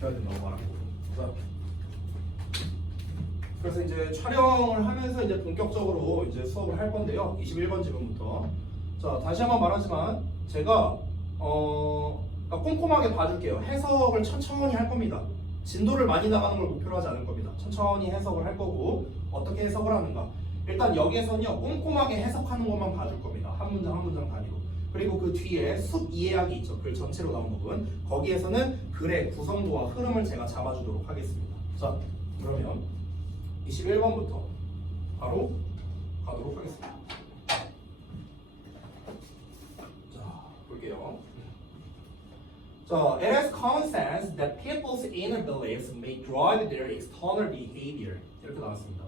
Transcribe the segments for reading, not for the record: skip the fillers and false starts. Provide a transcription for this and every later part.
지켜야 된다고 말하고. 그래서 이제 촬영을 하면서 이제 본격적으로 이제 수업을 할 건데요. 21번 질문부터. 자, 다시 한번 말하지만 제가 꼼꼼하게 봐줄게요. 해석을 천천히 할 겁니다. 진도를 많이 나가는 걸 목표로 하지 않을 겁니다. 천천히 해석을 할 거고 어떻게 해석을 하는가. 일단 여기에서는요 꼼꼼하게 해석하는 것만 봐줄 겁니다. 한 문장 한 문장 단위로. 그리고 그 뒤에 숲 이해하기 있죠. 글 전체로 나온 부분. 거기에서는 글의 구성도와 흐름을 제가 잡아주도록 하겠습니다. 자, 그러면 21번부터 바로 가도록 하겠습니다. 자, 볼게요. 자, it is common sense that people's inner beliefs may drive their external behavior. 이렇게 나왔습니다.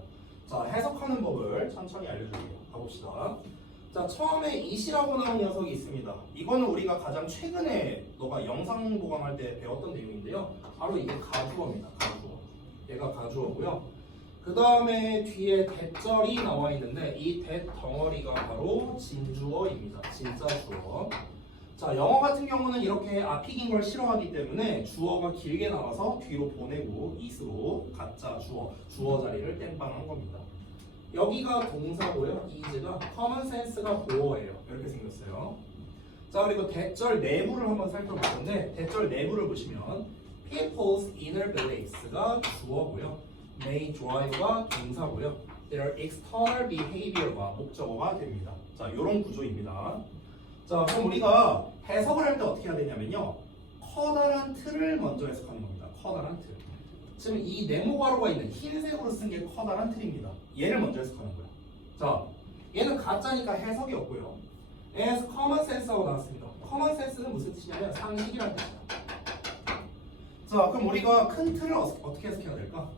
자, 해석하는 법을 천천히 알려줄게요. 가봅시다. 자, 처음에 이시라고 나온 녀석이 있습니다. 이거는 우리가 가장 최근에 너가 영상 보강할 때 배웠던 내용인데요. 바로 이게 가주어입니다. 가주어. 얘가 가주어고요. 그 다음에 뒤에 대절이 나와 있는데 이 대 덩어리가 바로 진주어입니다. 진짜 주어. 자, 영어 같은 경우는 이렇게 앞이 긴 걸 싫어하기 때문에 주어가 길게 나와서 뒤로 보내고 is로 가짜 주어 자리를 땜빵한 겁니다. 여기가 동사고요. is가 common sense가 보어예요. 이렇게 생겼어요. 자, 그리고 대절 내부를 한번 살펴볼 건데 대절 내부를 보시면 people's inner beliefs가 주어고요. may drive가 동사고요. their external behavior가 목적어가 됩니다. 자, 이런 구조입니다. 자, 그럼 우리가 해석을 할 때 어떻게 해야 되냐면요. 커다란 틀을 먼저 해석하는 겁니다. 커다란 틀. 지금 이 네모 가로가 있는 흰색으로 쓴 게 커다란 틀입니다. 얘를 먼저 해석하는 거예요. 자, 얘는 가짜니까 해석이 없고요. as common sense하고 나왔습니다. common sense는 무슨 뜻이냐면 상식이라는 뜻이에요. 자, 그럼 우리가 큰 틀을 어떻게 해석해야 될까?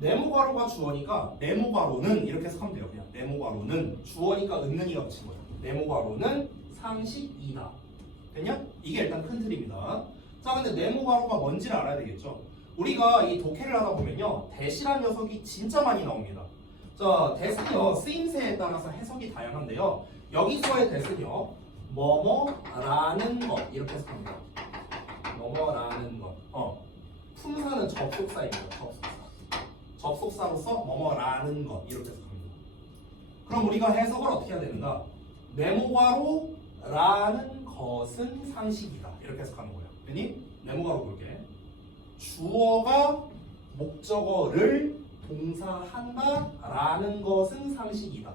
네모 가로가 주어니까 네모 가로는 이렇게 해석하면 돼요. 그냥 네모 가로는 주어니까 은는이가 붙인 거예요. 네모 가로는 상식이다. 됐냐? 이게 일단 큰 틀입니다. 자, 근데 네모 가로가 뭔지를 알아야 되겠죠. 우리가 이 독해를 하다 보면요 대시란 녀석이 진짜 많이 나옵니다. 자, 대는요 쓰임새에 따라서 해석이 다양한데요. 여기서의 대는요 뭐뭐라는 것 이렇게 해석합니다. 뭐뭐라는 것. 품사는 접속사입니다. 접속사로서 뭐뭐라는 것 이렇게 해석합니다. 그럼 우리가 해석을 어떻게 해야 되는가? 네모가로라는 것은 상식이다. 이렇게 해석하는 거예요. 됐니? 네모가로 볼게. 주어가 목적어를 동사한다라는 것은 상식이다.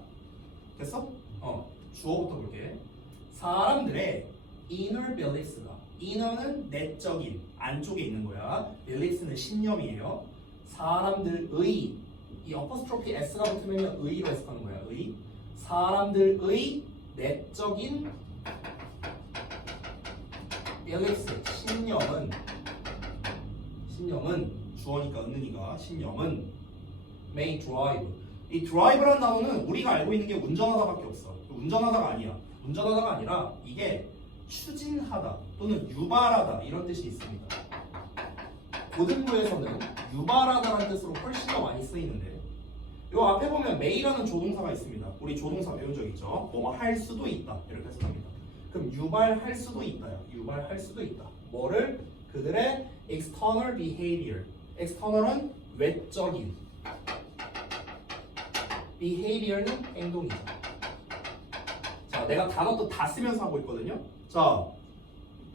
됐어? 주어부터 볼게. 사람들의 inner beliefs가 inner는 내적인 안쪽에 있는 거야. beliefs는 신념이에요. 사람들의 이 어퍼스트로피 s가 붙으면 의로 해석하는 거야. 의. 사람들의 내적인 beliefs 신념은 주어니까 은는이가 신념은 may drive. 이 drive라는 단어는 우리가 알고 있는 게 운전하다밖에 없어. 운전하다가 아니야. 운전하다가 아니라 이게 추진하다 또는 유발하다 이런 뜻이 있습니다. 고등부에서는 유발하다라는 뜻으로 훨씬 더 많이 쓰이는데 요 앞에 보면 may라는 조동사가 있습니다. 우리 조동사 배운 적 있죠? 뭐뭐 할 수도 있다 이렇게 해석합니다. 그럼 유발할 수도 있다요. 유발할 수도 있다. 뭐를? 그들의 external behavior. external은 외적인. behavior는 행동이죠. 자, 내가 단어 또 다 쓰면서 하고 있거든요. 자,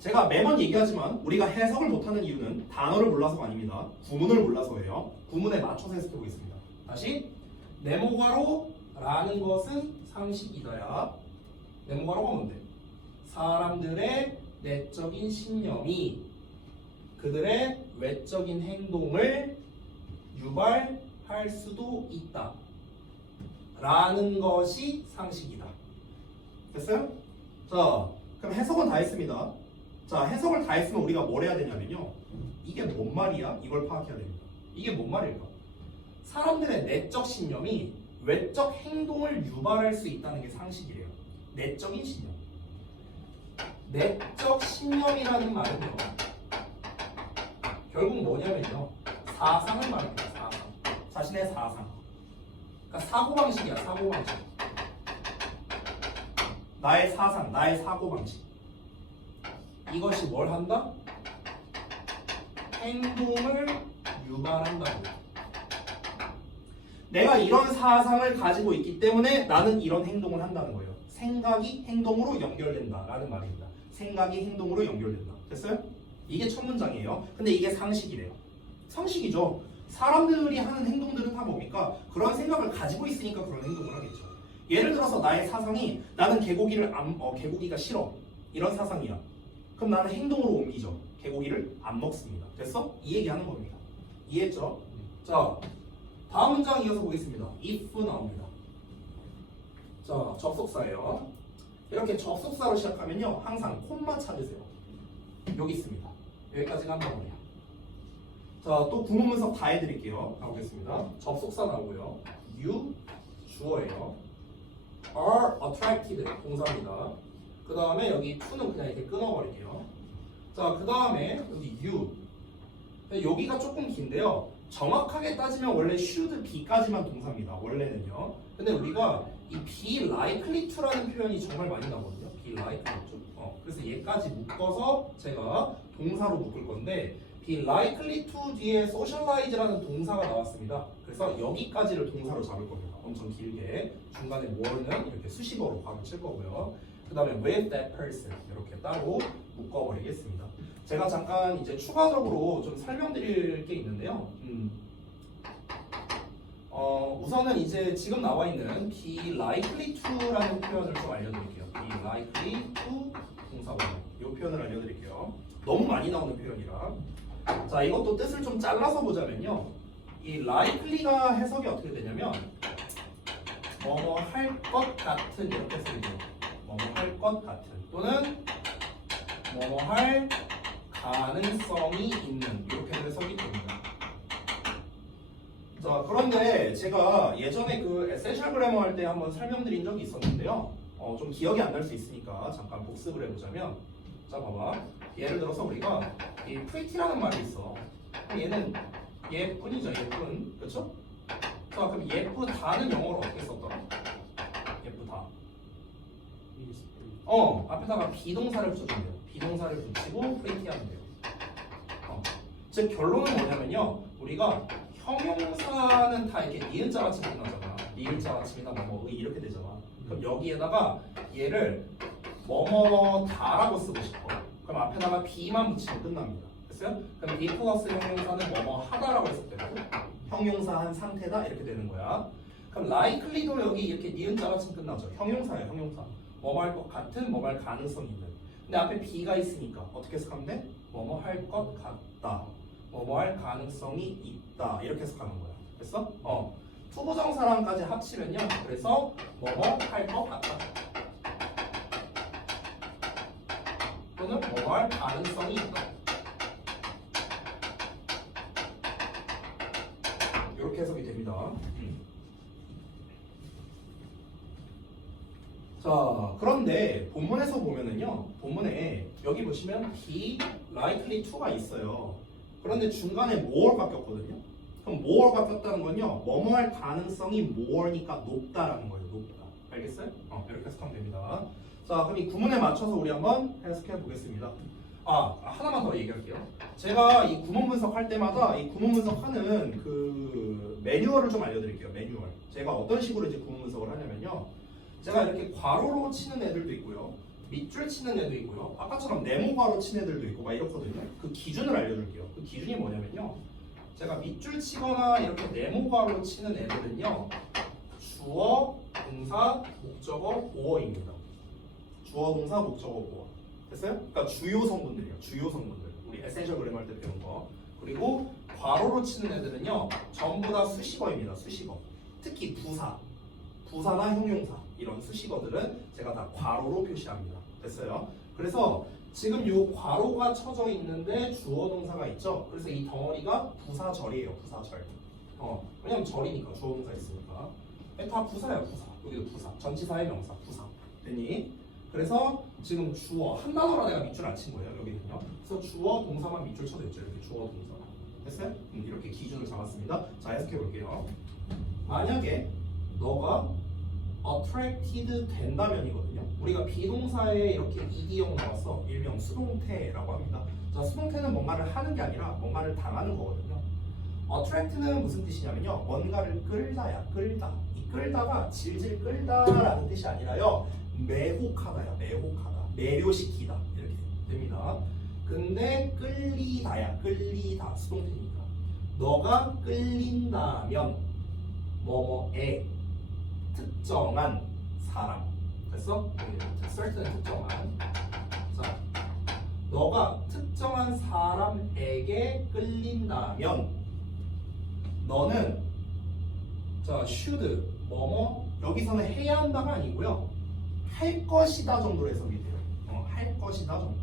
제가 매번 얘기하지만 우리가 해석을 못하는 이유는 단어를 몰라서가 아닙니다. 구문을 몰라서예요. 구문에 맞춰서 해석해 보겠습니다. 다시 네모가로라는 것은 상식이다야. 네모가로가 뭔데? 사람들의 내적인 신념이 그들의 외적인 행동을 유발할 수도 있다. 라는 것이 상식이다. 됐어요? 자, 그럼 해석은 다 했습니다. 자, 해석을 다 했으면 우리가 뭘 해야 되냐면요. 이게 뭔 말이야? 이걸 파악해야 됩니다. 이게 뭔 말일까? 사람들의 내적 신념이 외적 행동을 유발할 수 있다는 게 상식이래요. 내적인 신념. 내적 신념이라는 말은요. 결국 뭐냐면요. 사상을 말합니다. 사상. 자신의 사상. 그러니까 사고방식이야. 사고방식. 나의 사상, 나의 사고방식. 이것이 뭘 한다? 행동을 유발한다고. 내가 이런 사상을 가지고 있기 때문에 나는 이런 행동을 한다는 거예요. 생각이 행동으로 연결된다라는 말입니다. 생각이 행동으로 연결된다. 됐어요? 이게 첫 문장이에요. 근데 이게 상식이래요. 상식이죠. 사람들이 하는 행동들은 다 뭡니까? 그런 생각을 가지고 있으니까 그런 행동을 하겠죠. 예를 들어서 나의 사상이 나는 개고기가 싫어. 이런 사상이야. 그럼 나는 행동으로 옮기죠. 개고기를 안 먹습니다. 됐어? 이 얘기하는 겁니다. 이해했죠? 자, 다음 문장 이어서 보겠습니다. if 나옵니다. 자, 접속사예요. 이렇게 접속사로 시작하면요, 항상 콤마 찾으세요. 여기 있습니다. 여기까지가 한 방울이야. 자, 또 구문문석 다 해드릴게요. 가보겠습니다. 접속사 나오고요. you 주어예요. are attracted 동사입니다. 그 다음에 여기 to는 그냥 이렇게 끊어버릴게요. 자, 그 다음에 여기 you. 여기가 조금 긴데요. 정확하게 따지면 원래 should be까지만 동사입니다. 원래는요. 근데 우리가 이 be likely to라는 표현이 정말 많이 나거든요. be likely to. 그래서 얘까지 묶어서 제가 동사로 묶을 건데 be likely to 뒤에 socialize라는 동사가 나왔습니다. 그래서 여기까지를 동사로 잡을 겁니다. 엄청 길게. 중간에 more는 이렇게 수식어로 괄호 칠 거고요. 그 다음에 with that person 이렇게 따로 묶어버리겠습니다. 제가 잠깐 이제 추가적으로 좀 설명드릴 게 있는데요. 우선은 이제 지금 나와 있는 be likely to라는 표현을 좀 알려드릴게요. be likely to 동사원 이 표현을 알려드릴게요. 너무 많이 나오는 표현이라. 자, 이것도 뜻을 좀 잘라서 보자면요. 이 likely가 해석이 어떻게 되냐면 뭐뭐 할 것 같은 이렇게 쓰이죠. 뭐뭐 할 것 같은 또는 뭐뭐 할 가능성이 있는 이렇게 해석이 됩니다. 자, 그런데 제가 예전에 그 에센셜 그래머 할 때 한번 설명드린 적이 있었는데요. 좀 기억이 안 날 수 있으니까 잠깐 복습을 해보자면, 자, 봐봐. 예를 들어서 우리가 이 pretty라는 말이 있어. 얘는 예쁜이죠, 예쁜. 그렇죠? 자, 그럼 예쁘다는 영어로 어떻게 썼더라? 예쁘다. 앞에다가 비동사를 붙여주면 돼요. 비동사를 붙이고 pretty 하면 돼요. 즉 결론은 뭐냐면요. 우리가 형용사는 다 이렇게 니은자 받침 끝나잖아. 니은자 받침이나 뭐뭐 이렇게 되잖아. 그럼 여기에다가 얘를 뭐뭐다라고 쓰고 싶어. 그럼 앞에다가 be만 붙이면 끝납니다. 됐어요? 그럼 be 플러스 형용사는 뭐뭐 하다라고 했을 때고 형용사 한 상태다 이렇게 되는 거야. 그럼 likely도 여기 이렇게 니은자 받침 끝나죠. 형용사예요, 형용사. 뭐뭐 할 것 같은, 뭐뭐 할 가능성이 있는. 근데 앞에 be가 있으니까 어떻게 해석하면 돼? 뭐뭐 할 것 같다. 뭐뭐 할 가능성이 있다. 이렇게 해석하는 거야. 됐어? 투부정사랑까지 합치면요. 그래서 뭐뭐 할 것 같다. 또는 뭐뭐 할 가능성이 있다. 이렇게 해석이 됩니다. 자, 그런데 본문에서 보면은요. 본문에 여기 보시면 be likely to가 있어요. 그런데 중간에 more 바뀌었거든요. 그럼 more 바뀌었다는 건요. 뭐뭐 할 가능성이 more니까 높다라는 거예요. 높다. 알겠어요? 이렇게 해석하면 됩니다. 자, 그럼 이 구문에 맞춰서 우리 한번 해석해 보겠습니다. 하나만 더 얘기할게요. 제가 이 구문 분석할 때마다 이 구문 분석하는 그 매뉴얼을 좀 알려드릴게요. 매뉴얼. 제가 어떤 식으로 이제 구문 분석을 하냐면요. 제가 이렇게 괄호로 치는 애들도 있고요. 밑줄 치는 애도 있고요. 아까처럼 네모괄호 치는 애들도 있고 막 이렇거든요. 그 기준을 알려줄게요. 그 기준이 뭐냐면요. 제가 밑줄 치거나 이렇게 네모괄호 치는 애들은요. 주어, 동사, 목적어, 보어입니다. 주어, 동사, 목적어, 보어. 됐어요? 그러니까 주요 성분들이에요. 주요 성분들. 우리 에센셜 그래머 할 때 배운 거. 그리고 괄호로 치는 애들은요. 전부 다 수식어입니다. 수식어. 특히 부사나 형용사 이런 수식어들은 제가 다 괄호로 표시합니다. 됐어요? 그래서 지금 이 괄호가 쳐져 있는데 주어 동사가 있죠. 그래서 이 덩어리가 부사절이에요. 부사절. 왜냐면 절이니까 주어 동사 있으니까. 다 부사예요. 부사. 여기도 부사. 전치사의 명사. 부사. 됐니? 그래서 지금 주어 한 단어로 내가 밑줄 안 친 거예요. 여기는요. 그래서 주어 동사만 밑줄 쳐져 있죠. 이렇게 주어 동사. 됐어요? 이렇게 기준을 잡았습니다. 자, 해석해 볼게요. 만약에 너가 attracted 된다면이거든요. 우리가 비동사에 이렇게 이기형 나와서 일명 수동태라고 합니다. 자, 자, 수동태는 뭔가를 하는 게 아니라 뭔가를 당하는 거거든요. attract는 무슨 뜻이냐면요. 뭔가를 끌다야, 끌다. 이 끌다가 질질 끌다라는 뜻이 아니라요. 매혹하다야, 매혹하다. 매료시키다. 이렇게 됩니다. 근데 끌리다야, 끌리다. 수동태니까. 너가 끌린다면 뭐뭐에 특정한 사람. 됐어? certain 특정한. 자, 너가 특정한 사람에게 끌린다면 너는 자 should 뭐뭐 여기서는 해야 한다가 아니고요 할 것이다 정도로 해석이 돼요. 할 것이다 정도.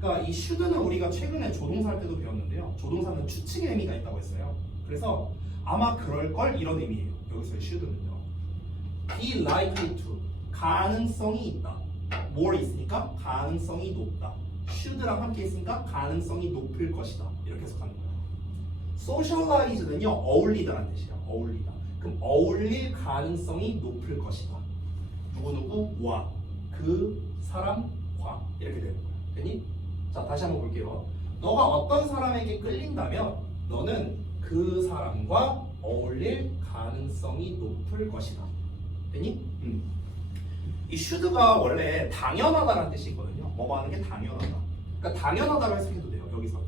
그러니까 이 should는 우리가 최근에 조동사 할 때도 배웠는데요. 조동사는 추측의 의미가 있다고 했어요. 그래서 아마 그럴 걸 이런 의미예요. 여기서의 should는요. be likely to 가능성이 있다. more 있으니까 가능성이 높다. should랑 함께 있으니까 가능성이 높을 것이다. 이렇게 해석하는 거예요. socialize는요 어울리다라는 뜻이에요. 어울리다. 그럼 어울릴 가능성이 높을 것이다. 누구누구와 그 사람과 이렇게 되는 거예요. 됐니? 자 다시 한번 볼게요. 너가 어떤 사람에게 끌린다면 너는 그 사람과 어울릴 가능성이 높을 것이다. 됐니? 이 should가 원래 당연하다라는 뜻이 있거든요. 뭐뭐 하는 게 당연하다. 그러니까 당연하다고 해석해도 돼요. 여기서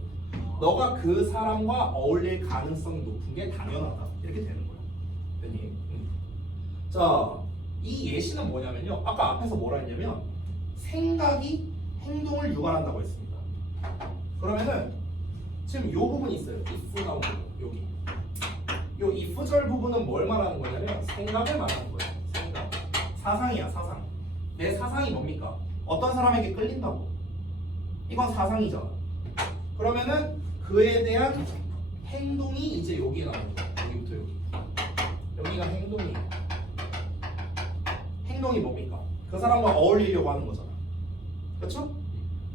너가 그 사람과 어울릴 가능성이 높은 게 당연하다. 이렇게 되는 거예요. 됐니? 자, 이 예시는 뭐냐면요. 아까 앞에서 뭐라 했냐면 생각이 행동을 유발한다고 했습니다. 그러면은 지금 이 부분이 있어요. if 나온 부분 여기. 요 if절 부분은 뭘 말하는 거냐면 생각을 말하는 거예요. 생각. 사상이야, 사상. 내 사상이 뭡니까? 어떤 사람에게 끌린다고. 이건 사상이잖아. 그러면은 그에 대한 행동이 이제 여기에 나오는 거야. 여기부터 여기. 여기가 행동이에요. 행동이 뭡니까? 그 사람과 어울리려고 하는 거잖아. 그렇죠?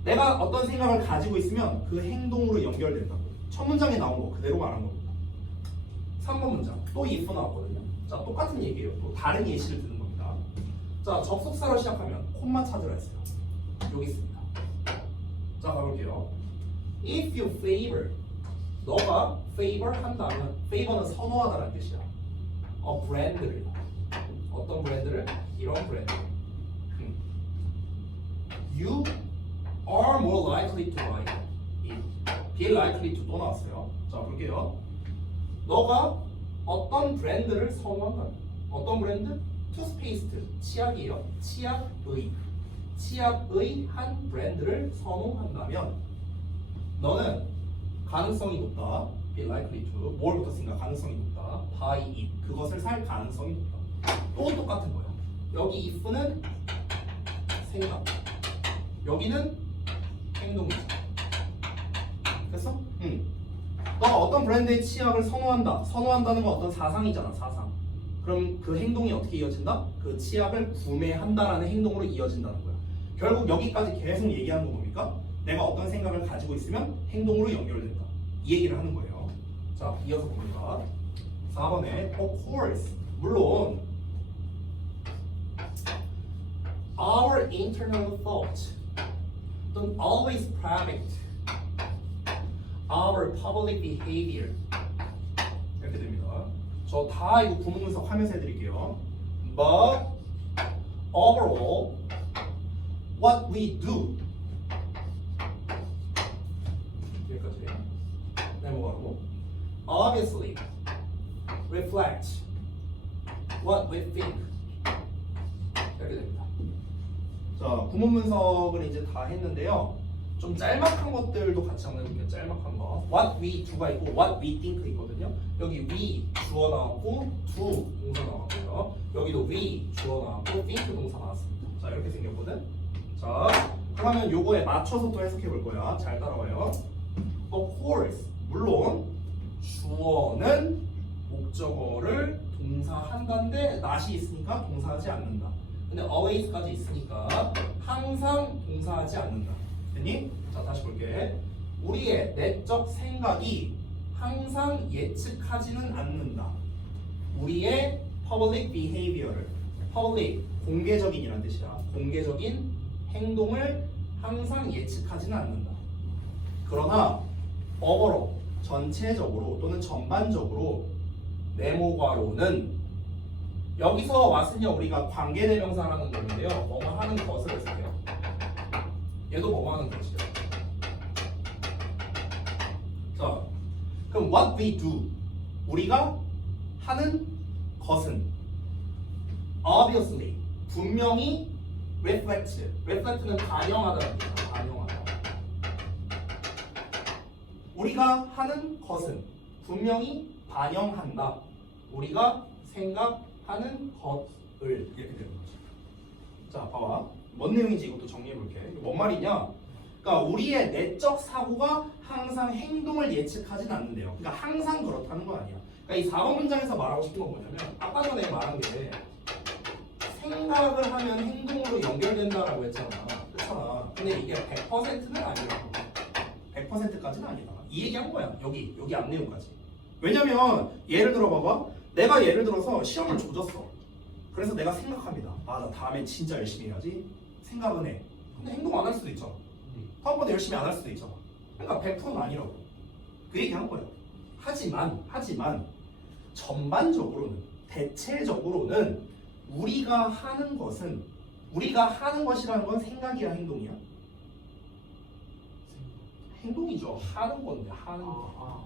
내가 어떤 생각을 가지고 있으면 그 행동으로 연결된다고. 첫 문장에 나온 거 그대로 말한 겁니다. 3번 문장 또 if 나왔거든요. 자 똑같은 얘기예요. 또 다른 예시를 드는 겁니다. 자 접속사로 시작하면 콤마 찾으라 했어요. 여기 있습니다. 자 가볼게요. If you favor 너가 favor 한다면 favor는 선호하다라는 뜻이야. 브랜드를 어떤 브랜드를? 이런 브랜드. You are more likely to buy it. be likely to 또 나왔어요. 자 볼게요. 너가 어떤 브랜드를 선호한다면 어떤 브랜드? 투스페이스트 치약이에요. 치약의 한 브랜드를 선호한다면 너는 가능성이 높다. be likely to 뭘 붙었으니까 가능성이 높다. buy it 그것을 살 가능성이 높다. 또 똑같은 거예요. 여기 if는 생각, 여기는 행동이죠. 됐어? 너가 어떤 브랜드의 치약을 선호한다. 선호한다는 건 어떤 사상이잖아. 사상. 그럼 그 행동이 어떻게 이어진다? 그 치약을 구매한다라는 행동으로 이어진다는 거야. 결국 여기까지 계속 얘기하는 거 뭡니까? 내가 어떤 생각을 가지고 있으면 행동으로 연결된다. 이 얘기를 하는 거예요. 자, 이어서 봅니다. 4번에 of course, 물론 our internal thoughts don't always predict our public behavior. 이렇게 됩니다. 저 다 이거 구문 분석 하면서 해드릴게요. But overall, what we do 여기까지 넘어가고 obviously reflect what we think 이렇게 됩니다. 자, 구문 분석을 이제 다 했는데요. 좀 짤막한 것들도 같이 한번 해볼게요. 짤막한 거. What we do가 있고 What we think 있거든요. 여기 we 주어 나왔고 do 동사 나왔고요. 여기도 we 주어 나왔고 think 동사 나왔습니다. 자, 이렇게 생겼거든. 자, 그러면 요거에 맞춰서 또 해석해 볼 거야. 잘 따라와요. Of course, 물론 주어는 목적어를 동사한다인데 not이 있으니까 동사하지 않는다. 근데 always까지 있으니까 항상 동사하지 않는다. 됐니? 자, 다시 볼게. 우리의 내적 생각이 항상 예측하지는 않는다. 우리의 public behavior를 public 공개적인이라는 뜻이야. 공개적인 행동을 항상 예측하지는 않는다. 그러나 overall 전체적으로 또는 전반적으로 네모괄호는 여기서 왔으냐 우리가 관계대명사라는 놈인데요. 뭐뭐 하는 것을 써요. 얘도 뭐뭐 하는 것이요. 자, 그럼 what we do 우리가 하는 것은 obviously 분명히 reflect는 반영하다는 뜻이야. 반영하다. 우리가 하는 것은 분명히 반영한다. 우리가 생각하는 것을 이렇게 되는 거지. 자, 봐봐. 뭔 내용인지 이것도 정리해 볼게. 뭔 말이냐? 그러니까 우리의 내적 사고가 항상 행동을 예측하진 않는데요. 그러니까 항상 그렇다는 건 아니야. 그러니까 이 4번 문장에서 말하고 싶은 건 뭐냐면 아까 전에 말한 게 생각을 하면 행동으로 연결된다라고 했잖아. 그렇잖아. 근데 이게 100%는 아니라고. 100%까지는 아니다. 이 얘기한 거야. 여기 앞 내용까지. 왜냐면 예를 들어 봐봐. 내가 예를 들어서 시험을 조졌어. 그래서 내가 생각합니다. 아, 나 다음엔 진짜 열심히 해야지. 생각은 해. 근데 행동 안 할 수도 있잖아. 다음번에 열심히 안 할 수도 있잖아. 그러니까 100%는 아니라고. 그 얘기한 거야. 하지만 전반적으로는 대체적으로는 우리가 하는 것이라는 건 생각이야 행동이야? 행동이죠. 하는 건데 하는 거.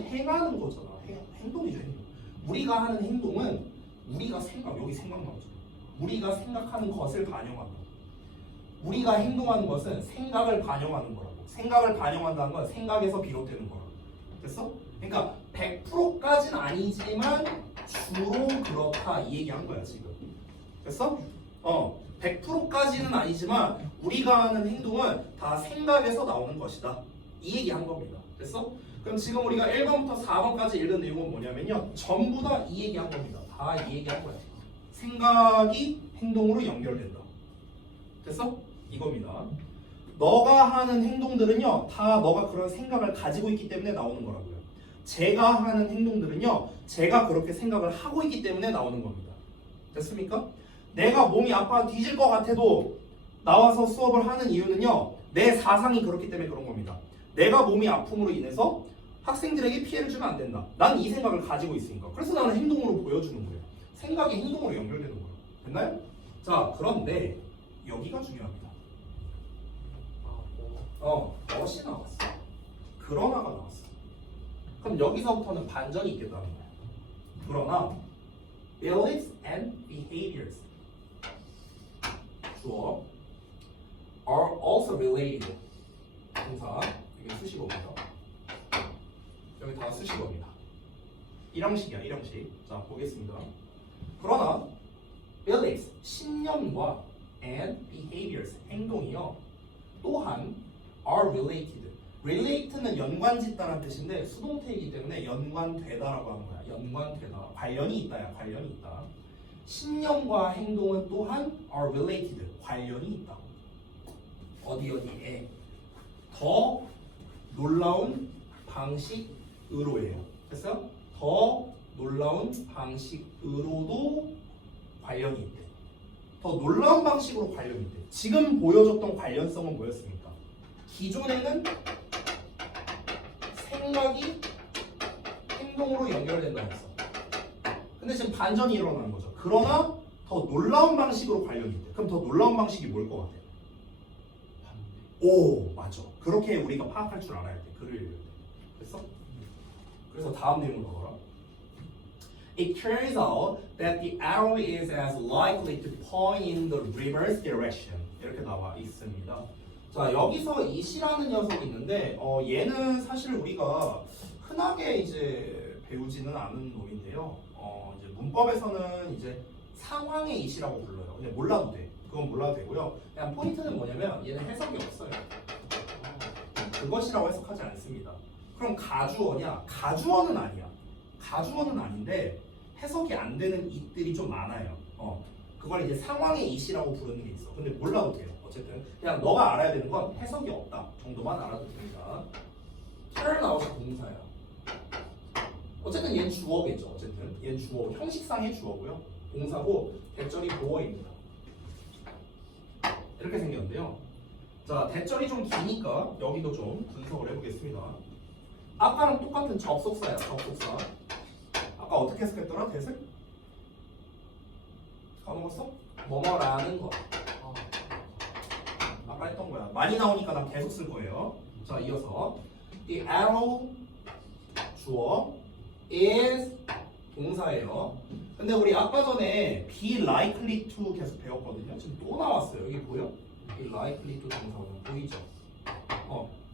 행하는 거잖아. 행동이죠. 행동. 우리가 하는 행동은 우리가 여기 생각 나오죠. 우리가 생각하는 것을 반영한다. 우리가 행동하는 것은 생각을 반영하는 거라고. 생각을 반영한다는 건 생각에서 비롯되는 거라고. 됐어? 그러니까 100%까지는 아니지만 주로 그렇다 이 얘기한 거야 지금. 됐어? 100%까지는 아니지만 우리가 하는 행동은 다 생각에서 나오는 것이다. 이 얘기한 겁니다. 됐어? 그럼 지금 우리가 1번부터 4번까지 읽은 내용은 뭐냐면요. 전부 다 이 얘기한 겁니다. 다 이 얘기한 거야. 생각이 행동으로 연결된다. 됐어? 이겁니다. 너가 하는 행동들은요. 다 너가 그런 생각을 가지고 있기 때문에 나오는 거라고요. 제가 하는 행동들은요. 제가 그렇게 생각을 하고 있기 때문에 나오는 겁니다. 됐습니까? 내가 몸이 아파 뒤질 것 같아도 나와서 수업을 하는 이유는요. 내 사상이 그렇기 때문에 그런 겁니다. 내가 몸이 아픔으로 인해서 학생들에게 피해를 주면 안 된다. 난 이 생각을 가지고 있으니까. 그래서 나는 행동으로 보여주는 거예요. 생각이 행동으로 연결되는 거예요. 됐나요? 자, 그런데 여기가 중요합니다. 멋이 나왔어. 그러나가 나왔어. 그럼 여기서부터는 반전이 있겠다는 거야. 그러나 beliefs and behaviors 주어 are also related. 동사 이게 수식어입니다. 여기 다 수식어입니다. 일형식이야, 일형식. 자, 보겠습니다. 그러나 beliefs 신념과 and behaviors 행동이요 또한 are related. relate는 연관짓다라는 뜻인데 수동태이기 때문에 연관되다라고 하는 거야. 연관되다. 관련이 있다야. 관련이 있다. 신념과 행동은 또한 are related. 관련이 있다. 어디에? 더 놀라운 방식으로예요. 됐어요? 더 놀라운 방식으로도 관련이 있대. 더 놀라운 방식으로 관련이 있대. 지금 보여줬던 관련성은 뭐였습니까? 기존에는 생각이 행동으로 연결된다고 했어. 근데 지금 반전이 일어나는 거죠. 그러나 더 놀라운 방식으로 관련이 있대. 그럼 더 놀라운 방식이 뭘 것 같아? 오, 맞아. 그렇게 우리가 파악할 줄 알아야 돼. 글을 읽을 때. 됐어? 그래서 다음 내용을 봐봐라. It turns out that the arrow is as likely to point in the reverse direction. 이렇게 나와 있습니다. 자, 여기서 이시라는 녀석이 있는데 얘는 사실 우리가 흔하게 이제 배우지는 않은 놈인데요. 이제 문법에서는 이제 상황의 이시라고 불러요. 근데 몰라도 돼. 그건 몰라도 되고요. 그냥 포인트는 뭐냐면 얘는 해석이 없어요. 그것이라고 해석하지 않습니다. 그럼 가주어냐? 가주어는 아니야. 가주어는 아닌데 해석이 안 되는 이들이 좀 많아요. 그걸 이제 상황의 이시라고 부르는 게 있어. 근데 몰라도 돼요. 어쨌든 그냥 너가 알아야 되는 건 해석이 없다 정도만 알아도 됩니다. turn out이 동사야. 어쨌든 얘는 주어겠죠. 어쨌든 얘는 주어, 형식상의 주어고요. 동사고 대절이 보어입니다. 이렇게 생겼는데요. 자, 대절이 좀 기니까 여기도 좀 분석을 해보겠습니다. 아까랑 똑같은 접속사야, 접속사. 아까 어떻게 해석했더라, 대을? 까먹었어? 뭐뭐라는 거. 아까 했던 거야. 많이 나오니까 난 계속 쓸 거예요. 자, 이어서 The arrow 주어 is 동사예요. 근데 우리 아까 전에 be likely to 계속 배웠거든요. 지금 또 나왔어요. 여기 보여? be likely to 동사는 보이죠?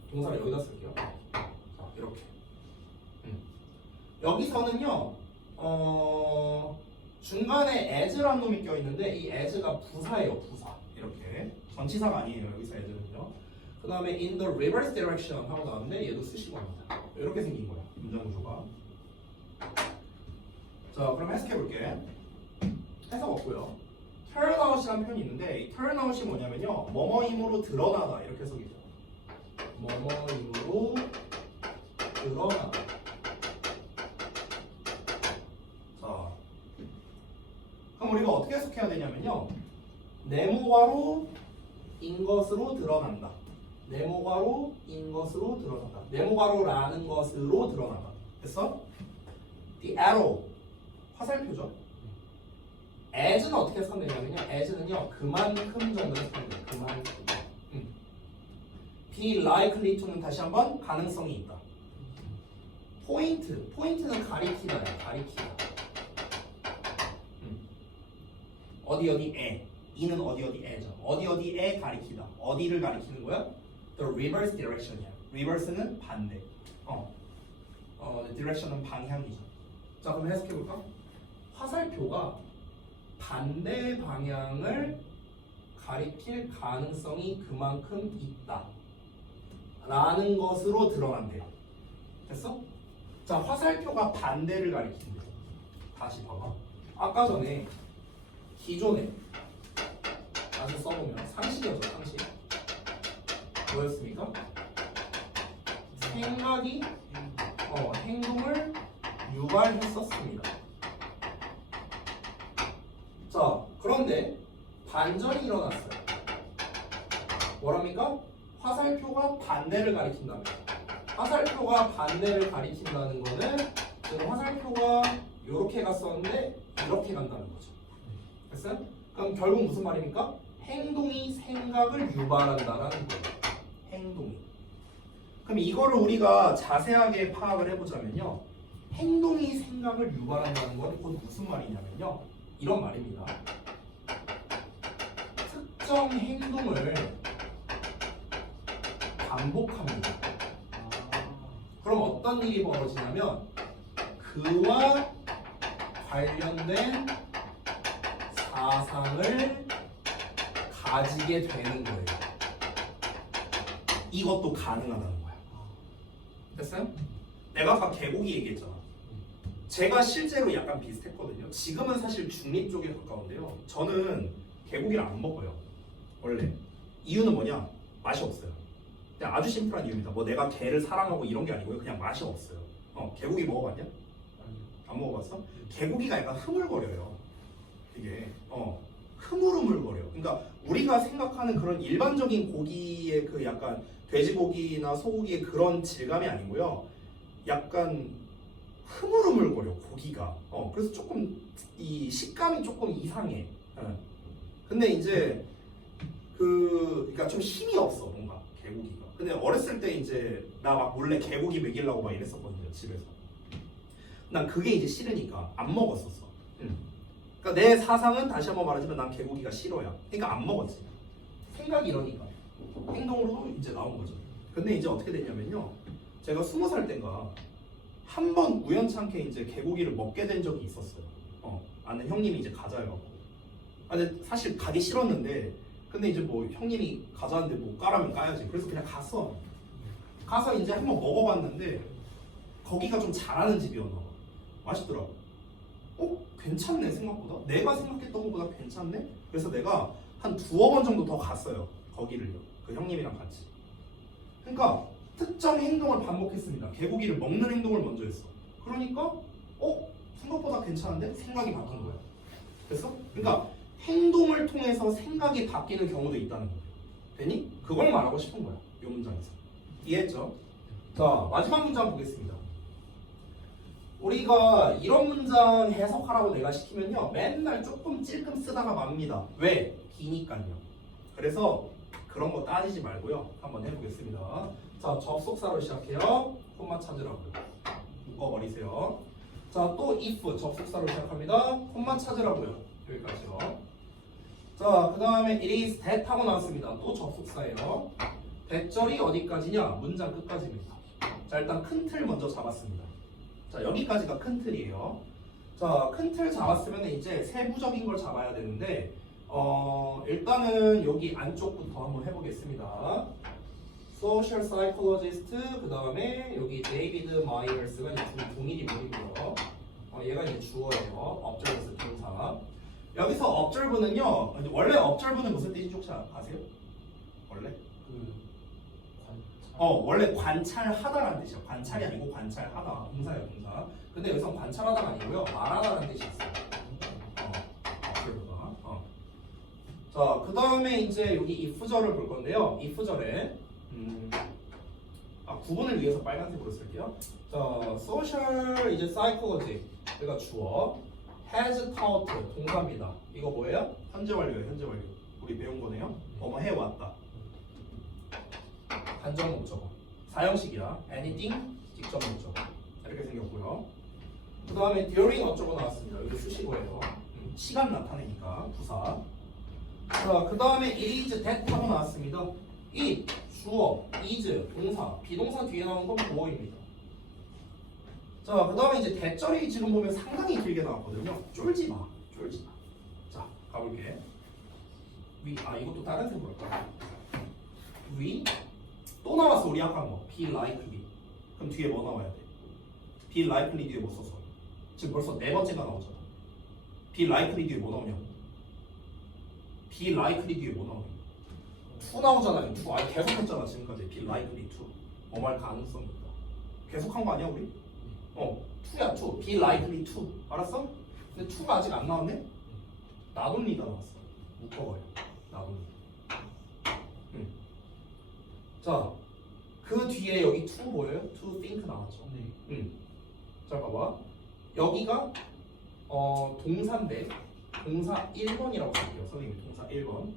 동사를 여기다 쓸게요. 자, 이렇게. 여기서는요. 중간에 as라는 놈이 껴있는데 이 as가 부사예요. 부사. 이렇게. 전치사가 아니에요. 여기서 as는요. 그 다음에 in the reverse direction 하고 나왔는데 얘도 쓰시고 합니다. 이렇게 생긴 거야. 문장 구조가. 자, 그럼 해석해볼게. 해석 없고요. turn out이라는 표현이 있는데 이 turn out이 뭐냐면요. 뭐뭐임으로 드러나다 이렇게 해석이죠. 뭐뭐임으로 드러나다. 자, 그럼 우리가 어떻게 해석해야 되냐면요. 네모가로 인 것으로 드러난다. 네모가로 인 것으로 드러난다. 네모가로라는 것으로 드러난다. 됐어? The arrow 화살표죠. as는 어떻게 해석되냐면요. as는요 그만큼 정도 해석됩니다. 그만큼. be likely to는 다시 한번 가능성이 있다. 포인트는 가리키다요. 가리키다. 어디에 이는 어디에죠. 어디에 가리키다. 어디를 가리키는 거야? The reverse direction이야. reverse는 반대. the direction은 방향이죠. 자, 그럼 해석해 볼까? 화살표가 반대 방향을 가리킬 가능성이 그만큼 있다. 라는 것으로 드러난대요. 됐어? 자, 화살표가 반대를 가리킨대요. 다시 봐봐. 아까 전에 기존에 다시 써보면 상식이었죠. 상식. 뭐였습니까? 생각이 행동을 유발했었습니다. 자, 그런데 반전이 일어났어요. 뭐랍니까? 화살표가 반대를 가리킨다면 화살표가 반대를 가리킨다는 거는 지금 화살표가 이렇게 갔었는데 이렇게 간다는 거죠. 됐어요? 그럼 결국 무슨 말입니까? 행동이 생각을 유발한다라는 거예요. 행동이. 그럼 이거를 우리가 자세하게 파악을 해보자면요. 행동이 생각을 유발한다는 건 곧 무슨 말이냐면요. 이런 말입니다. 특정 행동을 반복합니다. 그럼 어떤 일이 벌어지냐면 그와 관련된 사상을 가지게 되는 거예요. 이것도 가능하다는 거야. 됐어요? 내가 아까 개고기 얘기했잖아. 제가 실제로 약간 비슷했거든요. 지금은 사실 중립 쪽에 가까운데요. 저는 개고기를 안 먹어요. 원래. 이유는 뭐냐? 맛이 없어요. 그냥 아주 심플한 이유입니다. 뭐 내가 개를 사랑하고 이런 게 아니고요. 그냥 맛이 없어요. 개고기 먹어봤냐? 안 먹어봤어? 개고기가 약간 흐물거려요. 이게 흐물흐물거려. 그러니까 우리가 생각하는 그런 일반적인 고기의 그 약간 돼지고기나 소고기의 그런 질감이 아니고요. 약간 흐물흐물거려 고기가. 그래서 조금 이 식감이 조금 이상해. 근데 이제 그러니까 좀 힘이 없어 뭔가 개고기가. 근데 어렸을 때 이제 나 막 몰래 개고기 먹이려고 막 이랬었거든요 집에서. 난 그게 이제 싫으니까 안 먹었었어. 그러니까 내 사상은 다시 한번 말하자면 난 개고기가 싫어요. 그러니까 안 먹었지. 생각이 이러니까 행동으로도 이제 나온 거죠. 근데 이제 어떻게 됐냐면요. 제가 20살 때인가 한 번 우연찮게 이제 개고기를 먹게 된 적이 있었어요. 아는 형님이 이제 가자 해갖고. 근데 사실 가기 싫었는데 근데 이제 뭐 형님이 가자는데 뭐 까라면 까야지. 그래서 그냥 갔어. 가서 이제 한번 먹어봤는데 거기가 좀 잘하는 집이었나 봐. 맛있더라고. 괜찮네 생각보다. 내가 생각했던 것보다 괜찮네. 그래서 내가 한 2번 정도 더 갔어요. 거기를요. 그 형님이랑 같이. 그러니까 특정 행동을 반복했습니다. 개고기를 먹는 행동을 먼저 했어. 그러니까 생각보다 괜찮은데 생각이 바뀐 거야. 됐어? 그러니까 행동을 통해서 생각이 바뀌는 경우도 있다는 거예요. 되니? 그걸 말하고 싶은 거야. 이 문장에서. 이해했죠? 자, 마지막 문장 보겠습니다. 우리가 이런 문장 해석하라고 내가 시키면요, 맨날 조금 찔끔 쓰다가 맙니다. 왜? 기니까요. 그래서 그런 거 따지지 말고요. 한번 해보겠습니다. 자, 접속사로 시작해요. 콤마 찾으라고요. 묶어버리세요. 자, 또 if 접속사로 시작합니다. 콤마 찾으라고요. 여기까지요. 자, 그 다음에 it is that 하고 나왔습니다. 또 접속사예요. 대절이 어디까지냐? 문장 끝까지입니다. 자, 일단 큰 틀 먼저 잡았습니다. 자, 여기까지가 큰 틀이에요. 자, 큰 틀 잡았으면 이제 세부적인 걸 잡아야 되는데 일단은 여기 안쪽부터 한번 해보겠습니다. Social Psychologist, 그 다음에 여기 데이비드 마이어스가 이제 동일 인물이고요. 얘가 이제 주어예요. Observe 동사. 여기서 observe는요, 원래 observe는 무슨 뜻인지 혹시 아세요? 원래? 원래 관찰하다라는 뜻이에요. 관찰이 아니고 관찰하다. 동사예요, 동사. 근데 여기서 관찰하다가 아니고요, 말하다라는 뜻이 있어요. observe가. 자, 그 다음에 이제 여기 if절을 볼 건데요. if절에 구분을 위해서 빨간색으로 쓸게요. 자, social 이제 psychology 얘가 주어, has taught 동사입니다. 이거 뭐예요? 현재 완료예요. 현재 완료. 우리 배운 거네요. 뭐뭐 해왔다. 간접 목적어. 사형식이야. anything 직접 목적어. 이렇게 생겼고요. 그 다음에 during 어쩌고 나왔습니다. 이거 수식어예요. 시간 나타내니까 부사. 자, 그 다음에 it is that 하고 나왔습니다. it 주어, is 동사, 비동사 뒤에 나온 건 보어입니다. 자, 그 다음에 이제 대절이 지금 보면 상당히 길게 나왔거든요. 쫄지 마, 쫄지 마. 자, 가볼게. 이것도 다른 색으로 할까? 또 나왔어. 우리 아까 뭐 be likely. 그럼 뒤에 뭐 나와야 돼? be likely 뒤에 뭐 써서? 지금 벌써 네 번째가 나오잖아. be likely 뒤에 뭐 나오냐고? be likely 뒤에 뭐 나오냐고? to 나오잖아요. to. 계속 했잖아 지금까지. be likely to. 뭐할 가능성이 있다. 계속한 거 아니야 우리? to야 to. be likely to. 알았어? 근데 to가 아직 안 나왔네? 나돌리다 나왔어. 묶어버려. 나돌리. 자, 그 뒤에 여기 to 보여요? to think 나왔죠? 네. 자, 봐봐. 여기가 동사인데 동사 1번이라고 할게요. 선생님 동사 1번.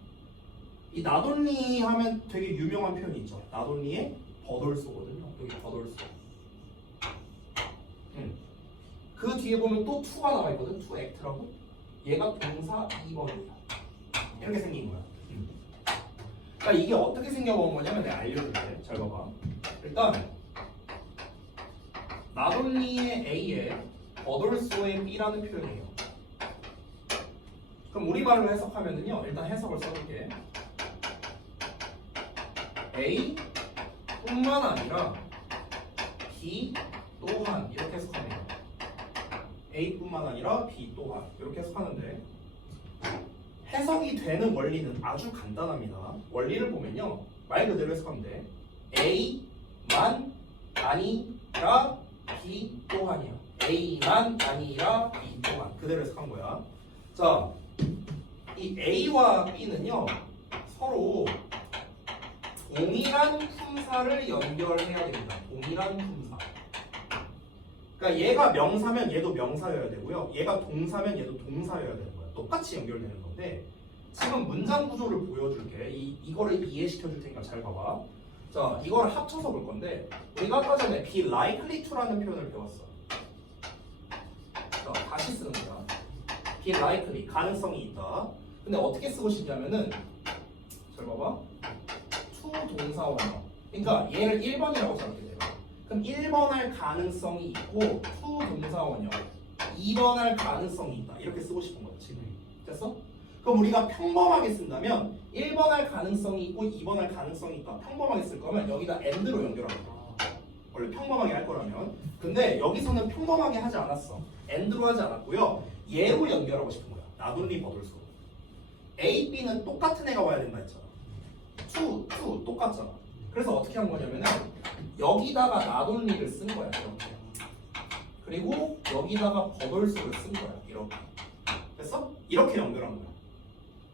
이 나돌리 하면 되게 유명한 표현이 있죠. 나돌리의 버돌소거든요. 여기 버돌소. 그 뒤에 보면 또 to가 나와 있거든. to act라고. 얘가 동사 2번이에요. 이렇게 생긴 거야. 그러니까 이게 어떻게 생겨본 거냐면 내가 알려줄게. 잘 봐봐. 일단 나돌리의 A에 버돌소의 B라는 표현이에요. 그럼 우리말로 해석하면은요. 일단 해석을 써볼게. A 뿐만 아니라 B 또한 이렇게 해석합니다. A 뿐만 아니라 B 또한 이렇게 해석하는데 해석이 되는 원리는 아주 간단합니다. 원리를 보면요. 말 그대로 해석하면 돼. A만 아니라 B 또한이야. A만 아니라 B 또한. 그대로 해석한 거야. 자, 이 A와 B는요. 서로 동일한 품사를 연결해야 됩니다. 동일한 품사. 그러니까 얘가 명사면 얘도 명사여야 되고요. 얘가 동사면 얘도 동사여야 되는 거야. 똑같이 연결되는 건데 지금 문장 구조를 보여줄게. 이거를 이해시켜 줄 테니까 잘 봐봐. 자, 이거를 합쳐서 볼 건데 우리가 아까 전에 be likely to라는 표현을 배웠어. 자, 다시 쓰는 거야. be likely, 가능성이 있다. 근데 어떻게 쓰고 싶냐면은 잘 봐봐. to 동사원어. 그러니까 얘를 1번이라고 생각해 돼요. 그럼 1번 할 가능성이 있고 to 동사원어. 2번 할 가능성이 있다. 이렇게 쓰고 싶은 거야 지금. 됐어? 그럼 우리가 평범하게 쓴다면 1번 할 가능성이 있고 2번 할 가능성이 있다. 평범하게 쓸 거면 여기다 and로 연결합니다. 원래 평범하게 할 거라면. 근데 여기서는 평범하게 하지 않았어. and로 하지 않았고요. 얘로 연결하고 싶은 거야. 나돌리 버돌소. A, B는 똑같은 애가 와야 된다 했잖아. to 똑같잖아. 그래서 어떻게 한 거냐면은 여기다가 나돌리를 쓴 거야. 이렇게. 그리고 여기다가 버돌소를 쓴 거야. 이렇게. 됐어? 이렇게 연결한 거야.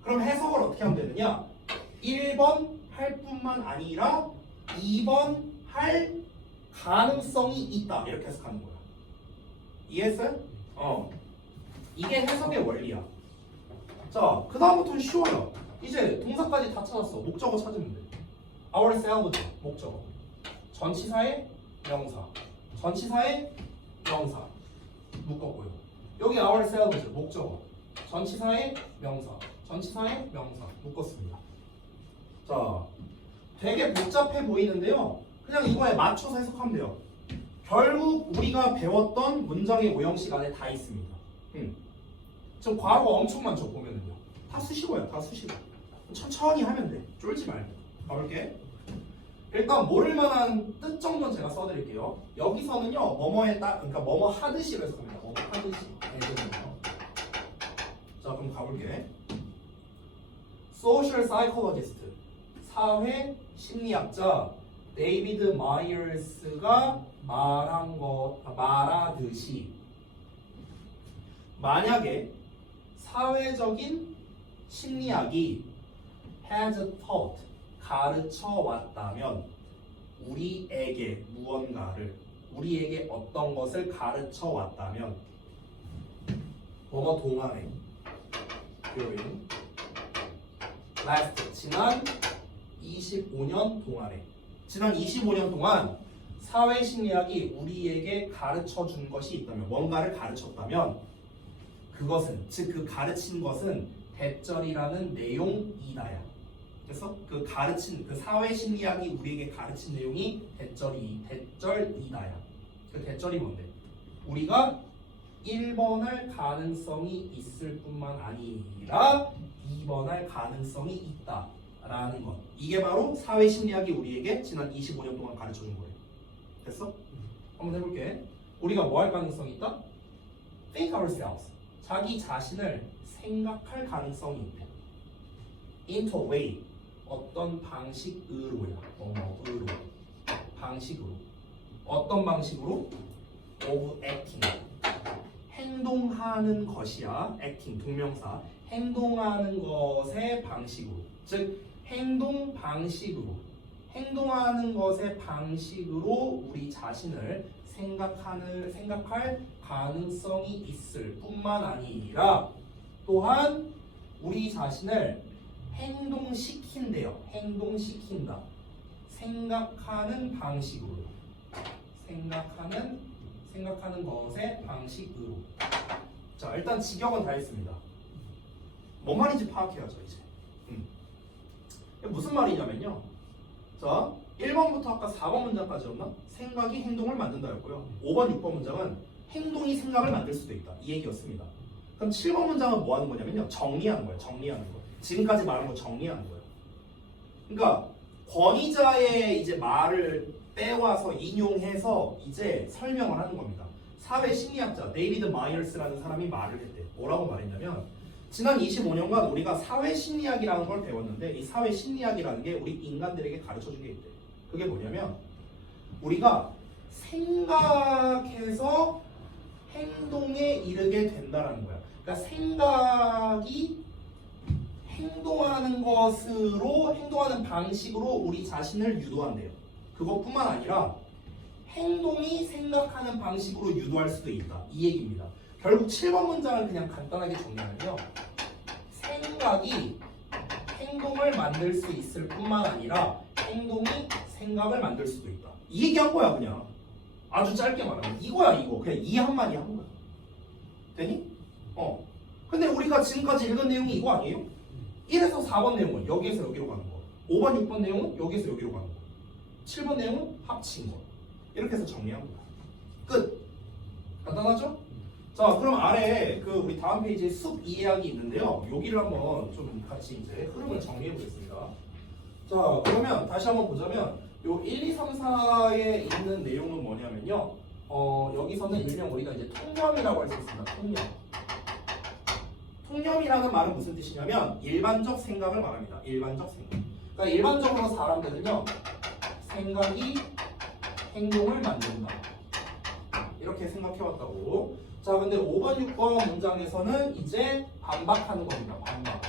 그럼 해석을 어떻게 하면 되느냐? 1번 할 뿐만 아니라 2번 할 가능성이 있다. 이렇게 해석하는 거야. 이해했어요? 이게 해석의 원리야. 자, 그 다음부터는 쉬워요. 이제 동사까지 다 찾았어. 목적어 찾으면 돼. ourselves 목적어. 전치사의 명사. 전치사의 명사. 묶었고요. 여기 ourselves 목적어. 전치사의 명사. 전치사의 명사. 묶었습니다. 자, 되게 복잡해 보이는데요. 그냥 이거에 맞춰서 해석하면 돼요. 결국 우리가 배웠던 문장의 오형식 안에 다 있습니다. 지금 괄호가 엄청 많죠, 보면은요. 다 수식어야, 다 수식어. 천천히 하면 돼. 쫄지 말고. 가볼게. 일단 모를 만한 뜻 정도는 제가 써드릴게요. 여기서는요, 뭐뭐에 따, 그러니까 뭐뭐 하듯이로 해석합니다. 뭐뭐 하듯이. 예전에요. 자, 그럼 가볼게. Social psychologist, 사회 심리학자 데이비드 마이어스가 말하듯이 만약에 사회적인 심리학이 has taught 가르쳐 왔다면 우리에게 무언가를 우리에게 어떤 것을 가르쳐 왔다면 뭐뭐 동안에 during last 지난 25년 동안에 지난 25년 동안 사회심리학이 우리에게 가르쳐 준 것이 있다면 뭔가를 가르쳤다면 그것은 즉 그 가르친 것은 대절이라는 내용이다야. 그래서 그 가르친 그 사회심리학이 우리에게 가르친 내용이 대절이다야. 그 대절이 뭔데? 우리가 1번 할 가능성이 있을 뿐만 아니라 2번 할 가능성이 있다라는 것. 이게 바로 사회심리학이 우리에게 지난 25년 동안 가르쳐 준 거예요. 됐어? 한번 해볼게. 우리가 뭐 할 가능성이 있다? Think ourselves. 자기 자신을 생각할 가능성이 있대. Into a way. 어떤 방식으로야. 으로. 방식으로. 어떤 방식으로? Of acting. 행동하는 것이야. acting, 동명사. 행동하는 것의 방식으로. 즉, 행동 방식으로. 행동하는 것의 방식으로 우리 자신을 생각할 가능성이 있을 뿐만 아니라 또한 우리 자신을 행동시킨대요. 행동시킨다. 생각하는 방식으로. 생각하는 것의 방식으로. 자, 일단 직역은 다 했습니다. 뭔 말인지 파악해야죠, 이제. 무슨 말이냐면요. 자, 1번부터 아까 4번 문장까지였나? 생각이 행동을 만든다였고요. 5번, 6번 문장은 행동이 생각을 만들 수도 있다. 이 얘기였습니다. 그럼 7번 문장은 뭐 하는 거냐면요. 정리하는 거예요. 정리하는 거. 지금까지 말한 거 정리하는 거예요. 그러니까 권위자의 이제 말을 빼와서 인용해서 이제 설명을 하는 겁니다. 사회 심리학자 데이비드 마이어스라는 사람이 말을 했대. 뭐라고 말했냐면 지난 25년간 우리가 사회 심리학이라는 걸 배웠는데 이 사회 심리학이라는 게 우리 인간들에게 가르쳐 준 게 있대. 그게 뭐냐면 우리가 생각해서 행동에 이르게 된다라는 거야. 그러니까 생각이 행동하는 방식으로 우리 자신을 유도한대요. 그것뿐만 아니라 행동이 생각하는 방식으로 유도할 수도 있다. 이 얘기입니다. 결국 7번 문장을 그냥 간단하게 정리하면요. 생각이 행동을 만들 수 있을 뿐만 아니라 행동이 생각을 만들 수도 있다. 이 얘기한 거야 그냥. 아주 짧게 말하면 이거야 이거. 그냥 이 한마디 한 거야. 되니? 근데 우리가 지금까지 읽은 내용이 이거 아니에요? 1에서 4번 내용은 여기에서 여기로 가는 거. 5번, 6번 내용은 여기에서 여기로 가는 거. 7번 내용은 합친 거. 이렇게 해서 정리한 거야. 끝. 간단하죠? 자, 그럼 아래에 그 우리 다음 페이지에 숲 이해하기 있는데요. 여기를 한번 좀 같이 이제 흐름을 정리해 보겠습니다. 자, 그러면 다시 한번 보자면 요 1, 2, 3, 4에 있는 내용은 뭐냐면요. 여기서는 일명 우리가 이제 통념이라고 할 수 있습니다. 통념. 통념이라는 말은 무슨 뜻이냐면 일반적 생각을 말합니다. 일반적 생각. 그러니까 일반적으로 사람들은요. 생각이 행동을 만든다. 이렇게 생각해왔다고. 자, 근데 5번, 6번 문장에서는 이제 반박하는 겁니다. 반박.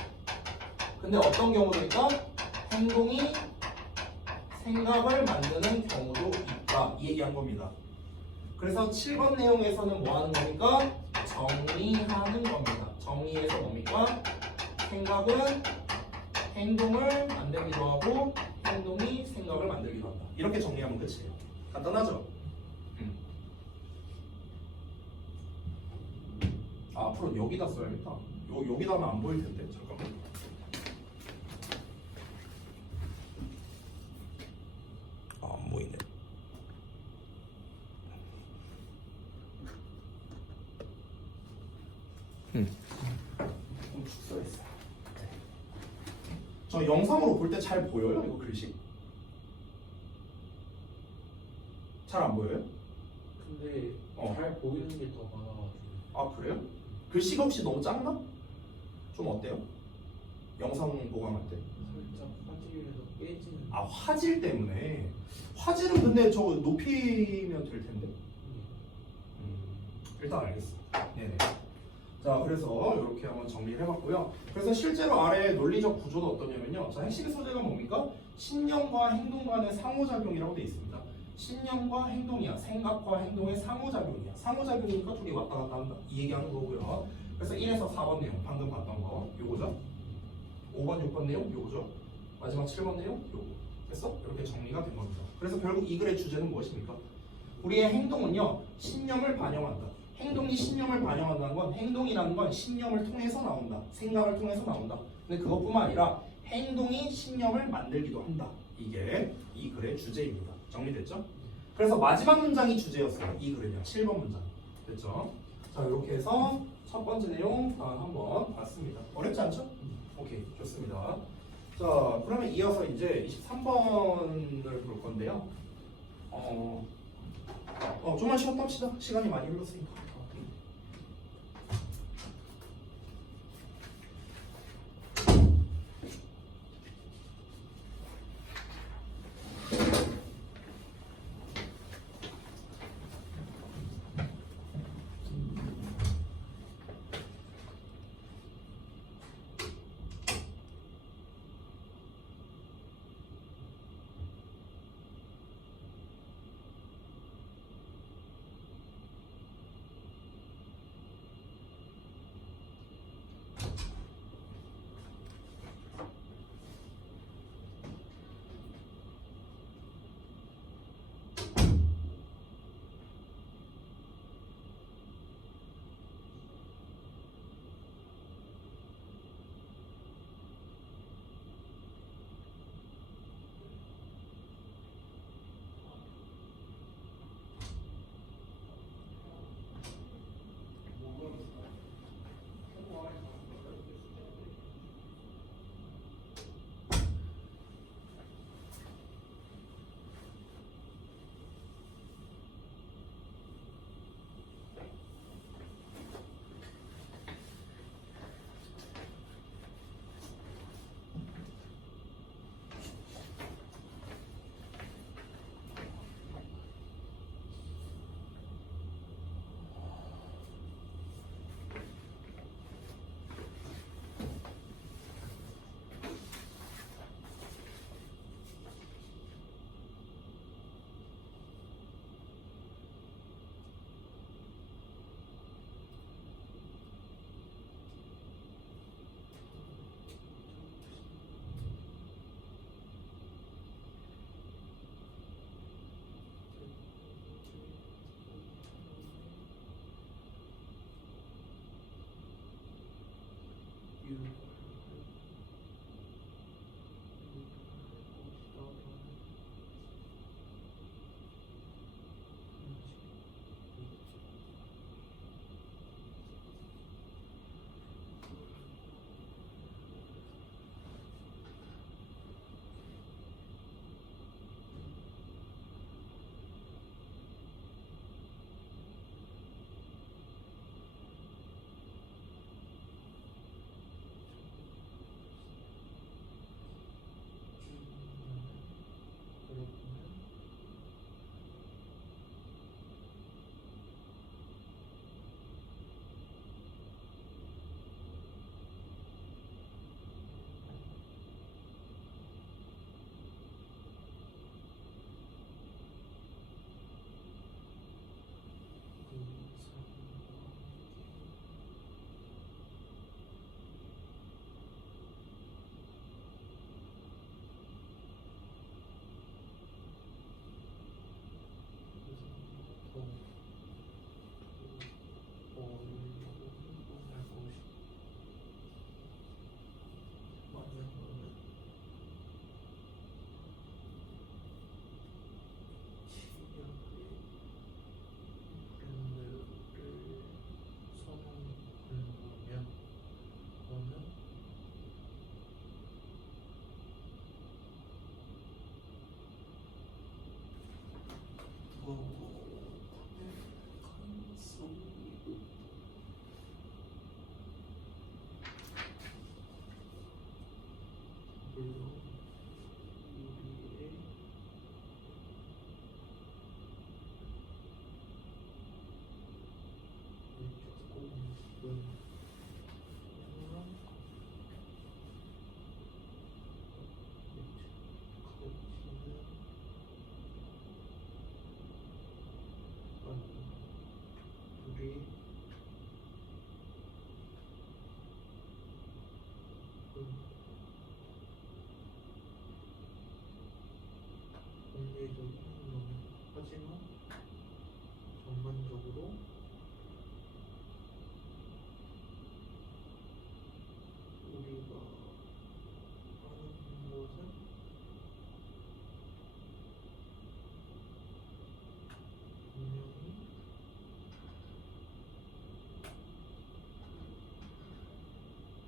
근데 어떤 경우도 있다? 행동이 생각을 만드는 경우도 있다. 이 얘기한 겁니다. 그래서 7번 내용에서는 뭐 하는 겁니까? 정리하는 겁니다. 정리해서 뭡니까? 생각은 행동을 만들기도 하고 행동이 생각을 만들기도 한다. 이렇게 정리하면 끝이에요. 간단하죠? 앞으로 여기다 써야겠다. 여기다 하면 안 보일 텐데. 잠깐만. 안 보이네. 축소했어요. 저 영상으로 볼 때 잘 보여요? 이거 글씨? 잘 안 보여요? 근데 잘 보이는 게 더 많아가지고. 아 그래요? 글씨가 혹시 너무 작나? 좀 어때요? 영상 보강할 때. 살짝 화질에서 깨지는. 아 화질 때문에. 화질은 근데 저 높이면 될 텐데. 일단 알겠어. 네네. 자 그래서 이렇게 한번 정리를 해봤고요. 그래서 실제로 아래 논리적 구조도 어떠냐면요. 자 핵심 소재가 뭡니까? 신념과 행동 간의 상호작용이라고 되어 있습니다. 신념과 행동이야. 생각과 행동의 상호작용이야. 상호작용이니까 둘이 왔다 갔다 한다. 이 얘기하는 거고요. 그래서 1에서 4번 내용 방금 봤던 거 요거죠. 5번 6번 내용 요거죠. 마지막 7번 내용 요거. 됐어? 이렇게 정리가 된 겁니다. 그래서 결국 이 글의 주제는 무엇입니까? 우리의 행동은요 신념을 반영한다. 행동이 신념을 반영한다는 건 행동이라는 건 신념을 통해서 나온다. 생각을 통해서 나온다. 근데 그것뿐만 아니라 행동이 신념을 만들기도 한다. 이게 이 글의 주제입니다. 정리됐죠? 그래서 마지막 문장이 주제였어요. 이 글은요. 7번 문장. 됐죠? 자 이렇게 해서 첫 번째 내용 한번 봤습니다. 어렵지 않죠? 오케이 좋습니다. 자 그러면 이어서 이제 23번을 볼 건데요. 좀만 쉬었다 합시다. 시간이 많이 흘렀으니까. 물론 우리의 조금은 우리 공개적인 놈 하지만 전반적으로 우리가 하는 것은 분명히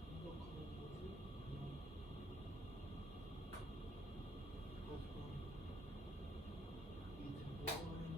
생각하는 것이 하지만 이제 뭐 하는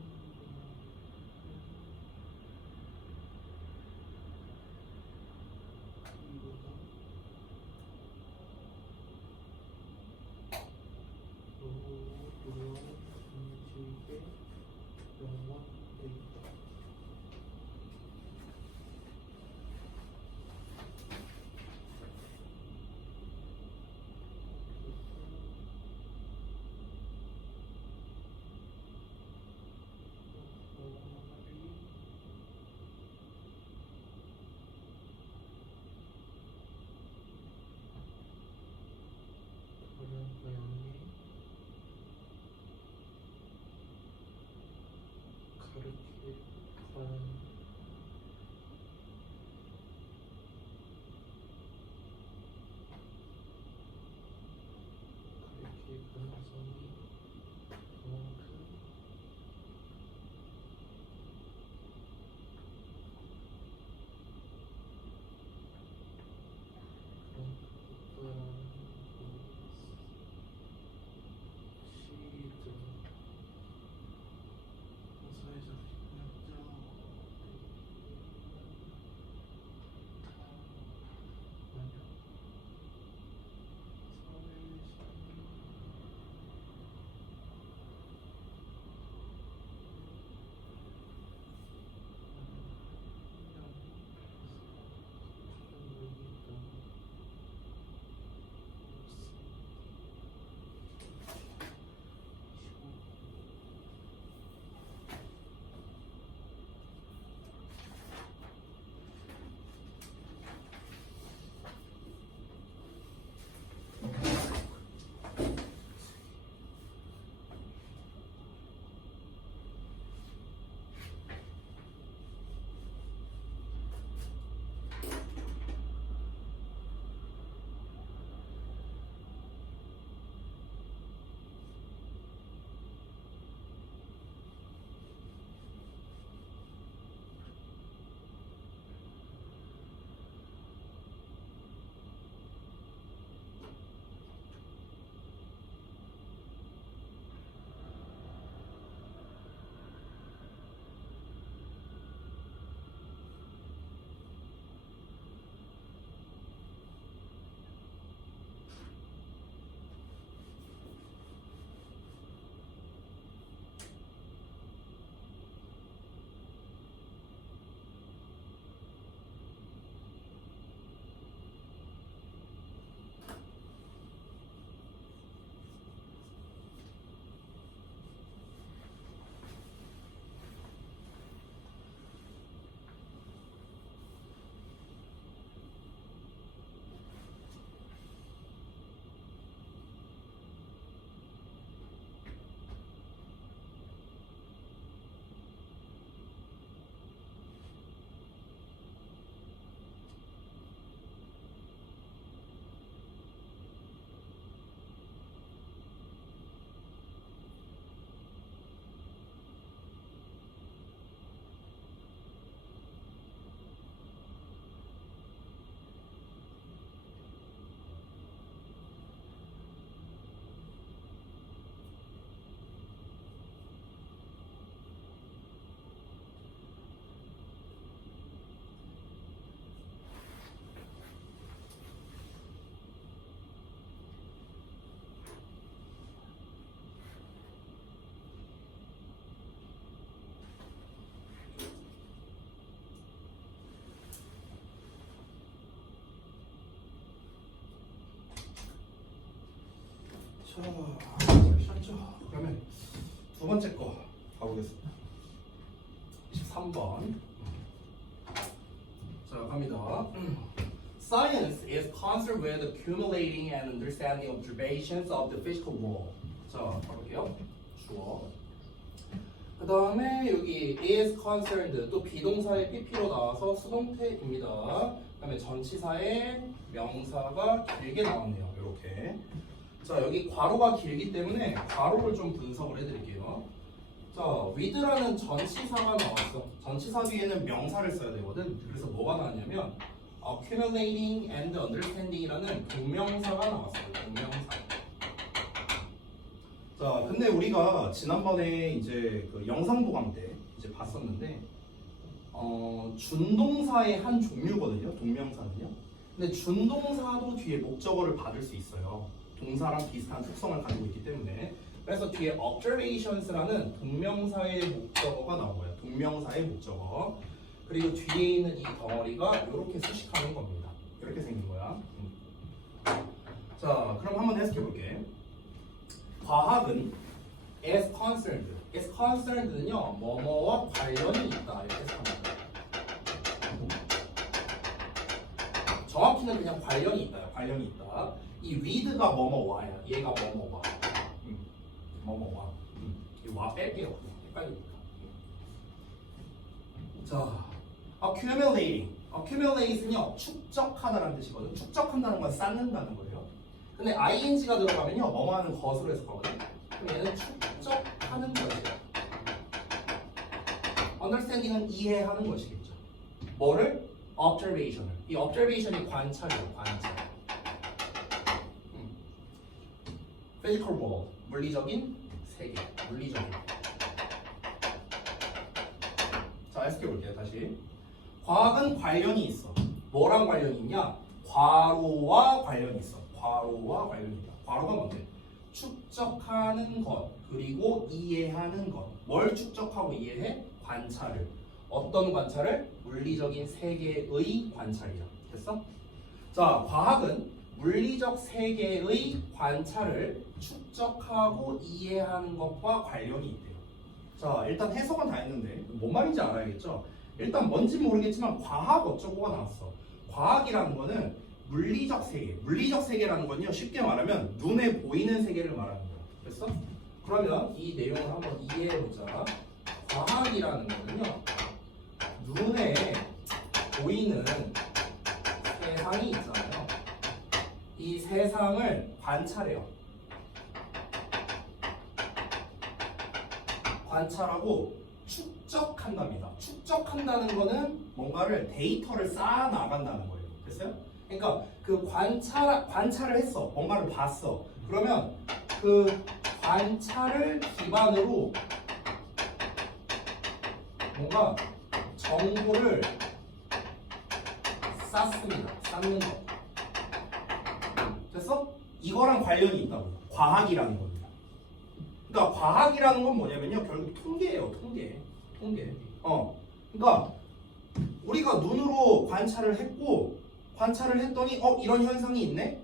시작죠. 그러면 두 번째 거 가보겠습니다. 23번. 자, 갑니다. Science is concerned with accumulating and understanding observations of the physical world. 자, 가볼게요. 주어. 그 다음에 여기 is concerned 또 비동사의 pp로 나와서 수동태입니다. 그 다음에 전치사의 명사가 길게 나왔네요. 이렇게. 자, 여기 괄호가 길기 때문에 괄호를 좀 분석을 해드릴게요. 자, with라는 전치사가 나왔어. 전치사 뒤에는 명사를 써야 되거든. 그래서 뭐가 나왔냐면 accumulating and understanding이라는 동명사가 나왔어요. 동명사. 자, 근데 우리가 지난번에 이제 그 영상 보강 때 이제 봤었는데, 준동사의 한 종류거든요. 동명사는요. 근데 준동사도 뒤에 목적어를 받을 수 있어요. 동사랑 비슷한 특성을 가지고 있기 때문에. 그래서 뒤에 observations라는 동명사의 목적어가 나온 거예요. 동명사의 목적어. 그리고 뒤에 있는 이 덩어리가 이렇게 수식하는 겁니다. 이렇게 생긴 거야. 자, 그럼 한번 해석해 볼게. 과학은 is concerned. is concerned는요, 뭐뭐와 관련이 있다. 이렇게 해석합니다. 정확히는 그냥 관련이 있다요. 관련이 있다. 이 with가 뭐뭐와야. 얘가 뭐뭐와. 뭐뭐와. 이 와 뺄게요. 헷갈리니까. 자, accumulating. accumulate는요, 축적하다라는 뜻이거든. 축적한다는 건 쌓는다는 거예요. 근데 ing가 들어가면요, 뭐뭐 하는 것으로 해석하거든. 그럼 얘는 축적하는 것이에요. understanding은 이해하는 것이겠죠. 뭐를? observation을. 이 observation이 관찰이에요. 관찰. physical world. 물리적인 세계. 물리적인. 자, 해석해볼게요. 다시. 과학은 관련이 있어. 뭐랑 관련이 있냐? 괄호와 관련이 있어. 괄호와 관련이 있다. 괄호가 뭔데? 축적하는 것, 그리고 이해하는 것. 뭘 축적하고 이해해? 관찰을. 어떤 관찰을? 물리적인 세계의 관찰이야. 됐어? 자, 과학은 물리적 세계의 관찰을 축적하고 이해하는 것과 관련이 있대요. 자, 일단 해석은 다 했는데 뭔 말인지 알아야겠죠? 일단 뭔지 모르겠지만 과학 어쩌고가 나왔어. 과학이라는 거는 물리적 세계. 물리적 세계라는 건요, 쉽게 말하면 눈에 보이는 세계를 말하는 거야. 됐어? 그러면 이 내용을 한번 이해해보자. 과학이라는 거는요, 눈에 보이는 세상이 있잖아요. 이 세상을 관찰해요. 관찰하고 축적한답니다. 축적한다는 거는 뭔가를 데이터를 쌓아 나간다는 거예요. 됐어요? 그러니까 그 관찰을 했어. 뭔가를 봤어. 그러면 그 관찰을 기반으로 뭔가 정보를 쌓습니다. 쌓는 거. 됐어? 이거랑 관련이 있다고. 과학이라는 겁니다. 그러니까 과학이라는 건 뭐냐면요, 결국 통계예요. 통계. 그러니까 우리가 눈으로 관찰을 했고, 관찰을 했더니 이런 현상이 있네.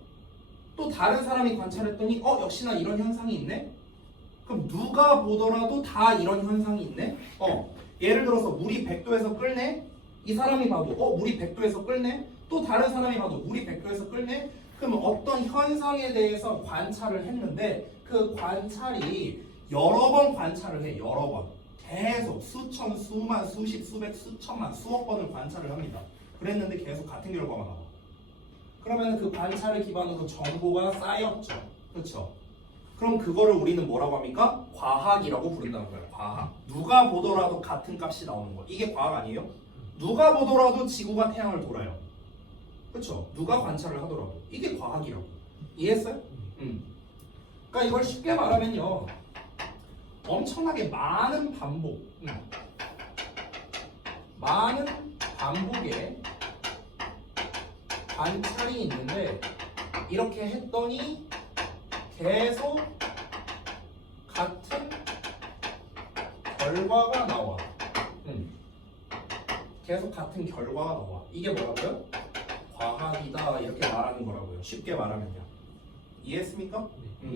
또 다른 사람이 관찰했더니 역시나 이런 현상이 있네. 그럼 누가 보더라도 다 이런 현상이 있네. 예를 들어서 물이 100도에서 끓네. 이 사람이 봐도 물이 100도에서 끓네. 또 다른 사람이 봐도 물이 100도에서 끓네. 그럼 어떤 현상에 대해서 관찰을 했는데 그 관찰이 여러 번 관찰을 해. 여러 번. 계속 수천, 수만, 수십, 수백, 수천만, 수억 번을 관찰을 합니다. 그랬는데 계속 같은 결과가 나와. 그러면 그 관찰을 기반으로 정보가 쌓였죠. 그렇죠? 그럼 그거를 우리는 뭐라고 합니까? 과학이라고 부른다는 거예요. 과학. 누가 보더라도 같은 값이 나오는 거. 이게 과학 아니에요? 누가 보더라도 지구가 태양을 돌아요. 그렇죠? 누가 관찰을 하더라도. 이게 과학이라고. 이해했어요? 그러니까 이걸 쉽게 말하면요, 엄청나게 많은 반복, 많은 반복의 관찰이 있는데 이렇게 했더니 계속 같은 결과가 나와. 계속 같은 결과가 나와. 이게 뭐라고요? 과학이다, 이렇게 말하는 거라고요. 쉽게 말하면요. 이해했습니까?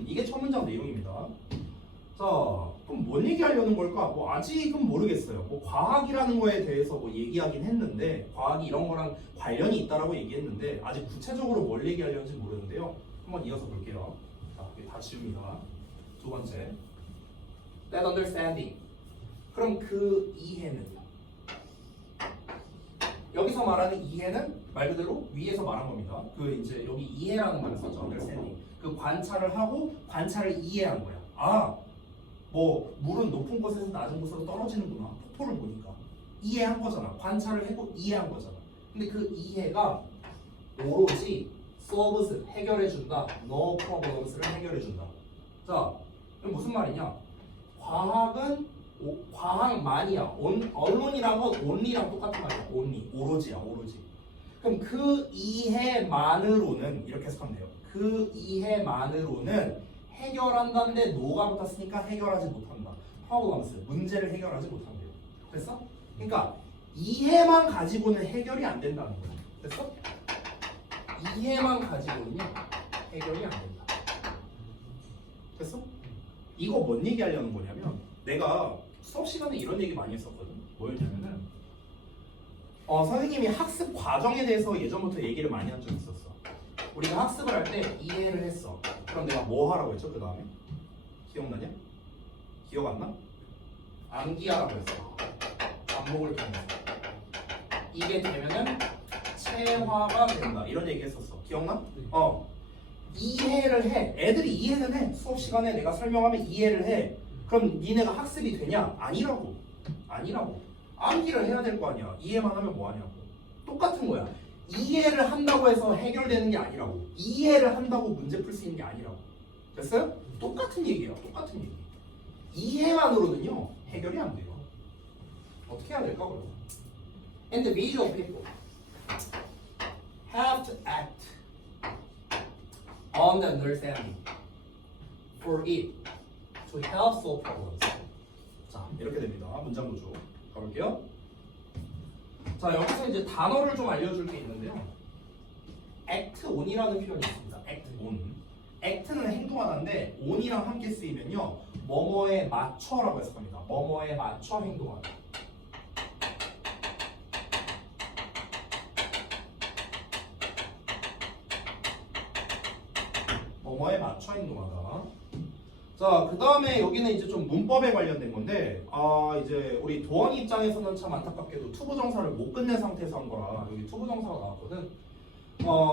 이게 첫 문장 내용입니다. 자, 그럼 뭔 얘기하려는 걸까? 뭐 아직은 모르겠어요. 뭐 과학이라는 거에 대해서 뭐 얘기하긴 했는데 과학이 이런 거랑 관련이 있다라고 얘기했는데 아직 구체적으로 뭘 얘기하려는지 모르는데요. 한번 이어서 볼게요. 자, 여기 다 지웁니다. 두 번째, that understanding. 그럼 그 이해는? 여기서 말하는 이해는 말 그대로 위에서 말한 겁니다. 그 이제 여기 이해라는 말을 썼죠. understanding. 그 관찰을 하고 관찰을 이해한 거야. 아, 뭐 물은 높은 곳에서 낮은 곳으로 떨어지는구나. 폭포를 보니까 이해한 거잖아. 관찰을 하고 이해한 거잖아. 근데 그 이해가 오로지 solves 해결해준다. no problems를 해결해준다. 자, 이건 무슨 말이냐? 과학은 과학만이야. 언론이란 건 only랑 똑같은 말이야. only, 오로지야, 오로지. 그럼 그 이해만으로는 이렇게 해석하면 돼요. 그 이해만으로는 해결한다는데 no가 붙었으니까 해결하지 못한다. problems, 문제를 해결하지 못한대요. 됐어? 그러니까 이해만 가지고는 해결이 안 된다는 거야. 됐어? 이해만 가지고는요 해결이 안 된다. 됐어? 이거 뭔 얘기하려는 거냐면 내가 수업 시간에 이런 얘기 많이 했었거든. 뭐였냐면은 선생님이 학습 과정에 대해서 예전부터 얘기를 많이 한 적이 있었어. 우리가 학습을 할 때 이해를 했어. 그럼 내가 뭐 하라고 했죠? 그 다음에 기억나냐? 기억 안 나? 암기하라고 했어. 반복을 통해서 이게 되면은 체화가 된다. 이런 얘기 했었어. 기억나? 이해를 해. 애들이 이해는 해. 수업 시간에 내가 설명하면 이해를 해. 그럼 니네가 학습이 되냐? 아니라고. 아니라고. 암기를 해야 될 거 아니야. 이해만 하면 뭐 하냐고. 똑같은 거야. 이해를 한다고 해서 해결되는 게 아니라고. 이해를 한다고 문제 풀 수 있는 게 아니라고. 됐어요? 똑같은 얘기야. 똑같은 얘기. 이해만으로는요 해결이 안 돼요. 어떻게 해야 될까 그럼? Individual people have to act on the understanding for it to help solve problems. 자, 이렇게 됩니다. 문장 구조 가볼게요. 자, 여기서 이제 단어를 좀 알려줄 게 있는데요. act on이라는 표현이 있습니다. act on. act는 행동하다인데 on이랑 함께 쓰이면요 뭐뭐에 맞춰라고 해석합니다. 뭐뭐에 맞춰 행동하다. 뭐뭐에 맞춰 행동하다. 자, 그 다음에 여기는 이제 좀 문법에 관련된 건데, 이제 우리 도원이 입장에서는 참 안타깝게도 투부정사를 못 끝낸 상태에서 한 거라 여기 투부정사가 나왔거든.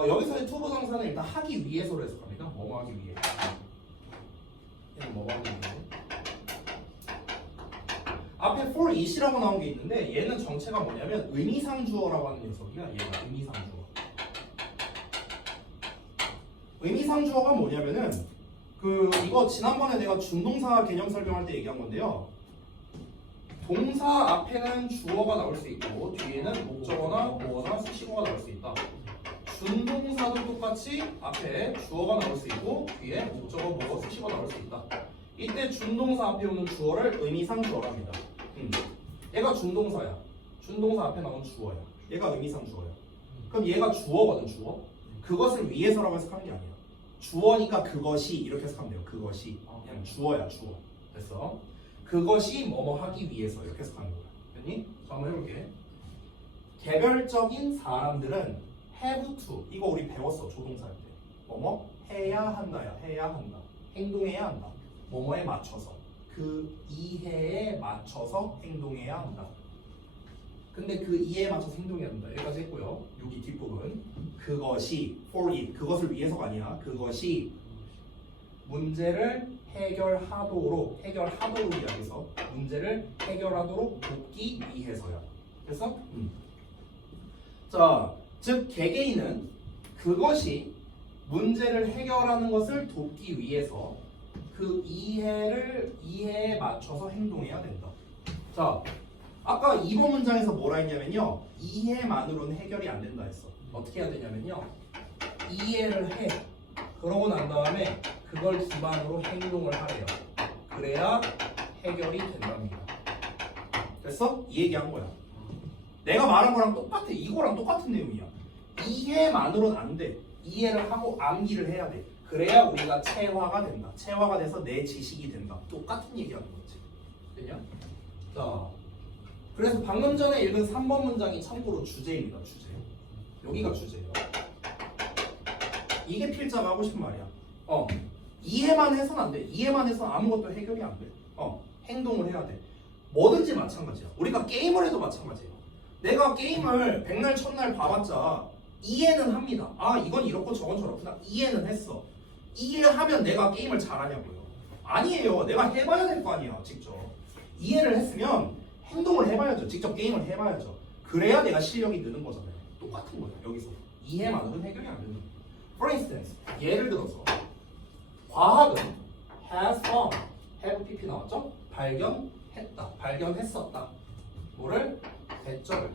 여기서의 투부정사는 일단 하기 위해서로 해석합니다. 뭐뭐 하기 위해. 얘는 뭐뭐 하기 위해. 앞에 for it이라고 나온 게 있는데 얘는 정체가 뭐냐면 의미상주어라고 하는 녀석이야. 얘가 의미상주어. 의미상주어가 뭐냐면은 이거 지난번에 내가 준동사 개념 설명할 때 얘기한 건데요. 동사 앞에는 주어가 나올 수 있고 뒤에는 목적어나 보어나 수식어가 나올 수 있다. 준동사도 똑같이 앞에 주어가 나올 수 있고 뒤에 목적어, 보어, 수식어 나올 수 있다. 이때 준동사 앞에 오는 주어를 의미상 주어랍니다. 얘가 준동사야. 준동사 앞에 나온 주어야. 얘가 의미상 주어야. 그럼 얘가 주어거든, 주어. 그것을 위해서라고 해석하는 게 아니야. 주어니까 그것이 이렇게 해석하면 돼요. 그것이 그냥 주어야, 주어. 됐어? 그것이 뭐뭐 하기 위해서 이렇게 해석하는 거야. 됐니? 자, 한번 해볼게. 개별적인 사람들은 have to. 이거 우리 배웠어, 조동사 할 때. 뭐뭐 해야 한다야. 해야 한다. 행동해야 한다. 뭐뭐에 맞춰서. 그 이해에 맞춰서 행동해야 한다. 근데 그 이해에 맞춰서 행동해야 한다. 여기까지 했고요. 여기 뒷부분. 그것이 for it. 그것을 위해서가 아니야. 그것이 문제를 해결하도록 이야기해서 문제를 해결하도록 돕기 위해서야. 됐어? 자, 즉 개개인은 그것이 문제를 해결하는 것을 돕기 위해서 그 이해에 맞춰서 행동해야 된다. 자, 아까 2번 문장에서 뭐라 했냐면요. 이해만으로는 해결이 안 된다 했어. 어떻게 해야 되냐면요. 이해를 해. 그러고 난 다음에 그걸 기반으로 행동을 하래요. 그래야 해결이 된답니다. 됐어? 이 얘기한 거야. 내가 말한 거랑 똑같아. 이거랑 똑같은 내용이야. 이해만으로는 안 돼. 이해를 하고 암기를 해야 돼. 그래야 우리가 체화가 된다. 체화가 돼서 내 지식이 된다. 똑같은 얘기하는 거지. 됐냐? 자, 그래서 방금 전에 읽은 3번 문장이 참고로 주제입니다. 주제. 여기가 주제예요. 이게 필자가 하고 싶은 말이야. 이해만 해서는 안 돼. 이해만 해서는 아무것도 해결이 안 돼. 행동을 해야 돼. 뭐든지 마찬가지야. 우리가 게임을 해도 마찬가지예요. 내가 게임을 백날 첫날 봐봤자 이해는 합니다. 아, 이건 이렇고 저건 저렇구나. 이해는 했어. 이해하면 내가 게임을 잘하냐고요. 아니에요. 내가 해봐야 될 거 아니야. 직접. 이해를 했으면 행동을 해봐야죠. 직접 게임을 해봐야죠. 그래야 내가 실력이 느는 거잖아요. 똑같은 거예요. 여기서. 이해만으로는 해결이 안 되는 거예요. For instance, 예를 들어서 과학은 has found, have pp 나왔죠? 발견했다, 발견했었다. 뭐를? 대절을.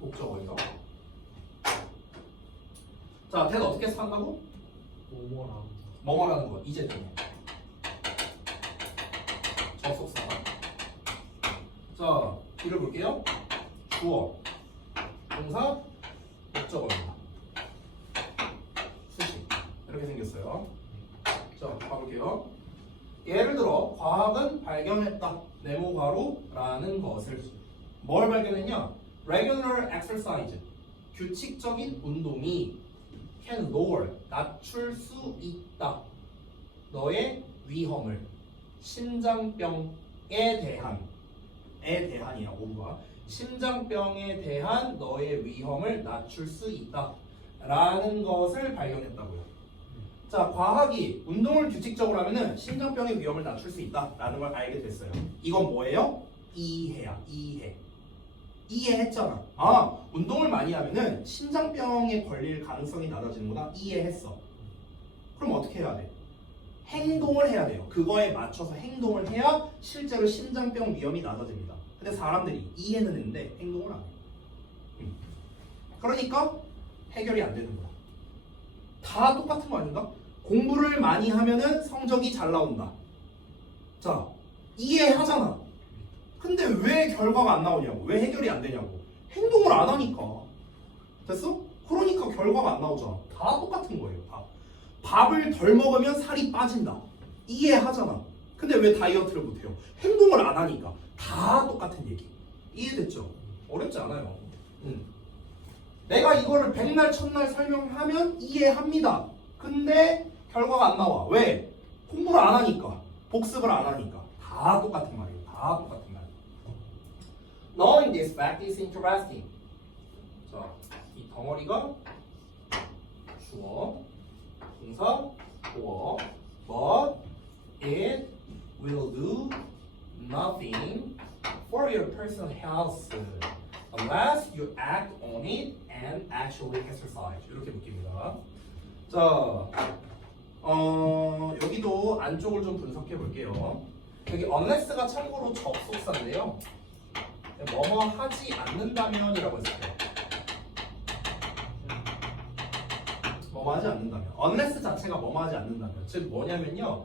목적어예요. 자, 대는 어떻게 해서 한다고? 뭐뭐라는 거. 이제 되네. 접속사. 자, 읽어볼게요. 주어, 동사, 목적어입니다. 수식. 이렇게 생겼어요. 자, 가볼게요. 예를 들어 과학은 발견했다. 네모가로라는 것을 뭘 발견했냐? Regular exercise. 규칙적인 운동이 can lower. 낮출 수 있다. 너의 위험을. 심장병에 대한이야 오브가. 심장병에 대한 너의 위험을 낮출 수 있다. 라는 것을 발견했다고요. 자, 과학이 운동을 규칙적으로 하면은 심장병의 위험을 낮출 수 있다라는 걸 알게 됐어요. 이건 뭐예요? 이해야, 이해. 이해했잖아. 아, 운동을 많이 하면은 심장병에 걸릴 가능성이 낮아지는구나. 이해했어. 그럼 어떻게 해야 돼? 행동을 해야 돼요. 그거에 맞춰서 행동을 해야 실제로 심장병 위험이 낮아집니다. 근데 사람들이 이해는 했는데 행동을 안 해요. 그러니까 해결이 안 되는 거야. 다 똑같은 거 아닌가? 공부를 많이 하면은 성적이 잘 나온다. 자, 이해하잖아. 근데 왜 결과가 안 나오냐고. 왜 해결이 안 되냐고. 행동을 안 하니까. 됐어? 그러니까 결과가 안 나오잖아. 다 똑같은 거예요. 다. 밥을 덜 먹으면 살이 빠진다. 이해하잖아. 근데 왜 다이어트를 못해요? 행동을 안 하니까. 다 똑같은 얘기. 이해됐죠? 어렵지 않아요. 내가 이거를 백날 첫날 설명하면 이해합니다. 근데 결과가 안 나와. 왜? 공부를 안 하니까. 복습을 안 하니까. 다 똑같은 말이에요. 다 똑같은 말. Knowing this fact is interesting. 자, 이 덩어리가 주어, 동사, 보어. But it will do nothing for your personal health unless you act on it and actually exercise. 이렇게 묶입니다. 자, 여기도 안쪽을 좀 분석해 볼게요. 여기 unless가 참고로 접속사인데요. 뭐뭐 하지 않는다면이라고 했어요. 뭐뭐 하지 않는다면. unless 자체가 뭐뭐 하지 않는다면. 즉 뭐냐면요.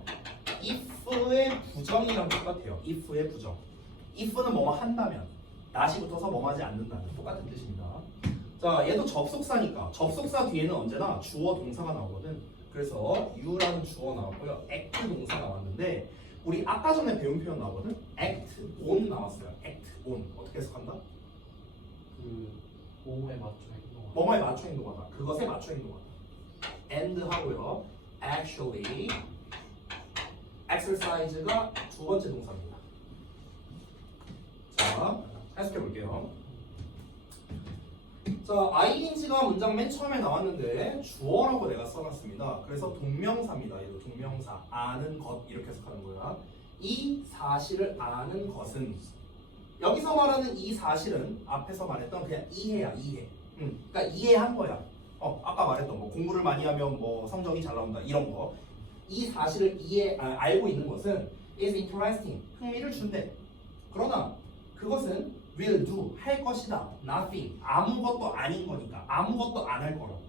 if의 부정이랑 똑같아요. if의 부정. if는 뭐뭐 한다면. not이 붙어서 뭐뭐 하지 않는다면. 똑같은 뜻입니다. 자, 얘도 접속사니까. 접속사 뒤에는 언제나 주어 동사가 나오거든. 그래서 you라는 주어 나왔고요. act 동사 나왔는데 우리 아까 전에 배운 표현 나오거든. act on 나왔어요. act on. 어떻게 해석한다? 뭐뭐에 맞춰 행동하다. 뭐뭐에 맞춰 행동하다. 그것에 맞춰 행동하다. and 하고요. actually exercise가 두 번째 동사입니다. 자, 해석해 볼게요. 자, ing가 문장 맨 처음에 나왔는데 주어라고 내가 써놨습니다. 그래서 동명사입니다. 얘도 동명사. 아는 것 이렇게 해석하는 거야. 이 사실을 아는 것은 여기서 말하는 이 사실은 앞에서 말했던 그냥 이해야, 이해. 그러니까 이해한 거야. 아까 말했던 거 공부를 많이 하면 뭐 성적이 잘 나온다 이런 거. 이 사실을 알고 있는 것은 is interesting. 흥미를 준대. 그러나 그것은 will do. 할 것이다. nothing. 아무것도 아닌 거니까. 아무것도 안 할 거라고.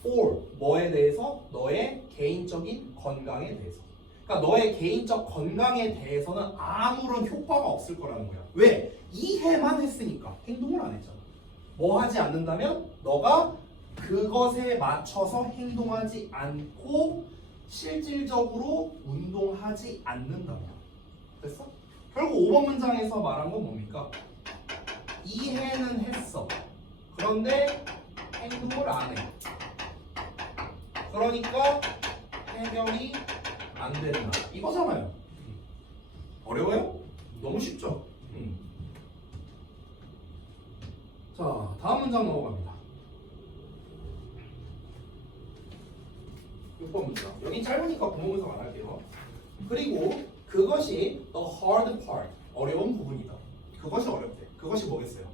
for. 뭐에 대해서? 너의 개인적인 건강에 대해서. 그러니까 너의 개인적 건강에 대해서는 아무런 효과가 없을 거라는 거야. 왜? 이해만 했으니까. 행동을 안 했잖아. 뭐 하지 않는다면? 너가 그것에 맞춰서 행동하지 않고 실질적으로 운동하지 않는다. 됐어? 결국 5번 문장에서 말한 건 뭡니까? 이해는 했어. 그런데 행동을 안 해. 그러니까 해결이 안 된다. 이거잖아요. 어려워요? 너무 쉽죠? 자, 다음 문장 넘어갑니다. 6번 문장. 여긴 짧으니까 구문 분석 안 할게요. 그리고 그것이 the hard part, 어려운 부분이다. 그것이 어렵대. 그것이 뭐겠어요?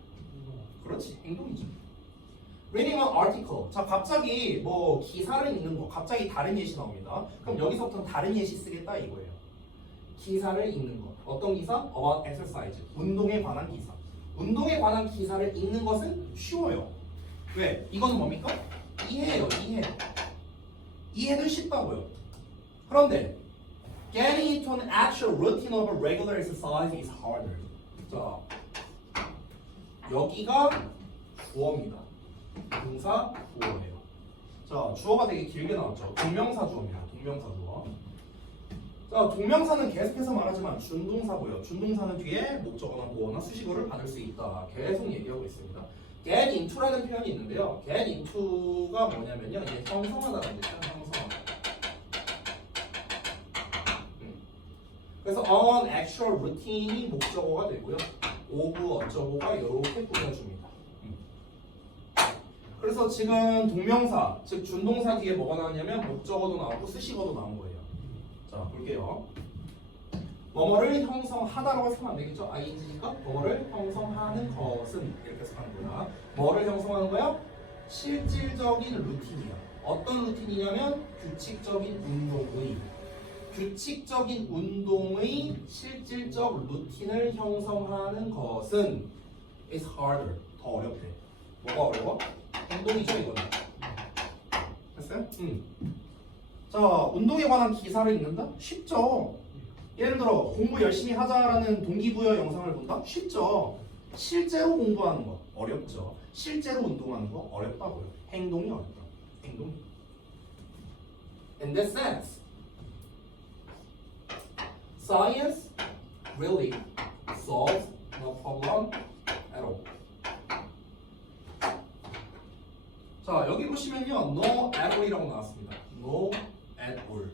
그렇지, 행동이죠. Reading an article. 자, 갑자기 뭐 기사를 읽는 거, 갑자기 다른 예시 나옵니다. 그럼 여기서부터는 다른 예시 쓰겠다 이거예요. 기사를 읽는 것. 어떤 기사? About exercise. 운동에 관한 기사. 운동에 관한 기사를 읽는 것은 쉬워요. 왜? 이거는 뭡니까? 이해예요, 이해. 이해는 쉽다고요. 그런데 getting into an actual routine of a regular exercise is harder. 자, 여기가 주어입니다. 동사 주어예요. 자, 주어가 되게 길게 나왔죠. 동명사 주어입니다. 동명사 주어. 자, 동명사는 계속해서 말하지만 준동사고요. 준동사는 뒤에 목적어나 보어나 수식어를 받을 수 있다. 계속 얘기하고 있습니다. get into라는 표현이 있는데요. get into가 뭐냐면요. 이게 형성하다라는 뜻이에요. 형성하다. 그래서 on actual routine이 목적어가 되고요. of 어쩌고가 이렇게 꾸며줍니다. 그래서 지금 동명사, 즉 준동사 뒤에 뭐가 나왔냐면 목적어도 나오고 수식어도 나온 거예요. 자, 볼게요. 뭐뭐를 형성하다라고 해서 하면 안 되겠죠? ing니까 뭐뭐를 형성하는 것은 이렇게 해서 하는 거야. 뭐를 형성하는 거야? 실질적인 루틴이야. 어떤 루틴이냐면 규칙적인 운동의 실질적 루틴을 형성하는 것은 is harder. 더 어렵대. 뭐가 어려워? 행동이죠, 이거는. 됐어요? 자, 운동에 관한 기사를 읽는다? 쉽죠. 예를 들어 공부 열심히 하자라는 동기부여 영상을 본다? 쉽죠. 실제로 공부하는 거 어렵죠. 실제로 운동하는 거 어렵다고요. 행동이 어렵다. 행동이. In this sense, science really solves no problem at all. 자, 여기 보시면요, no at all이라고 나왔습니다. No at all.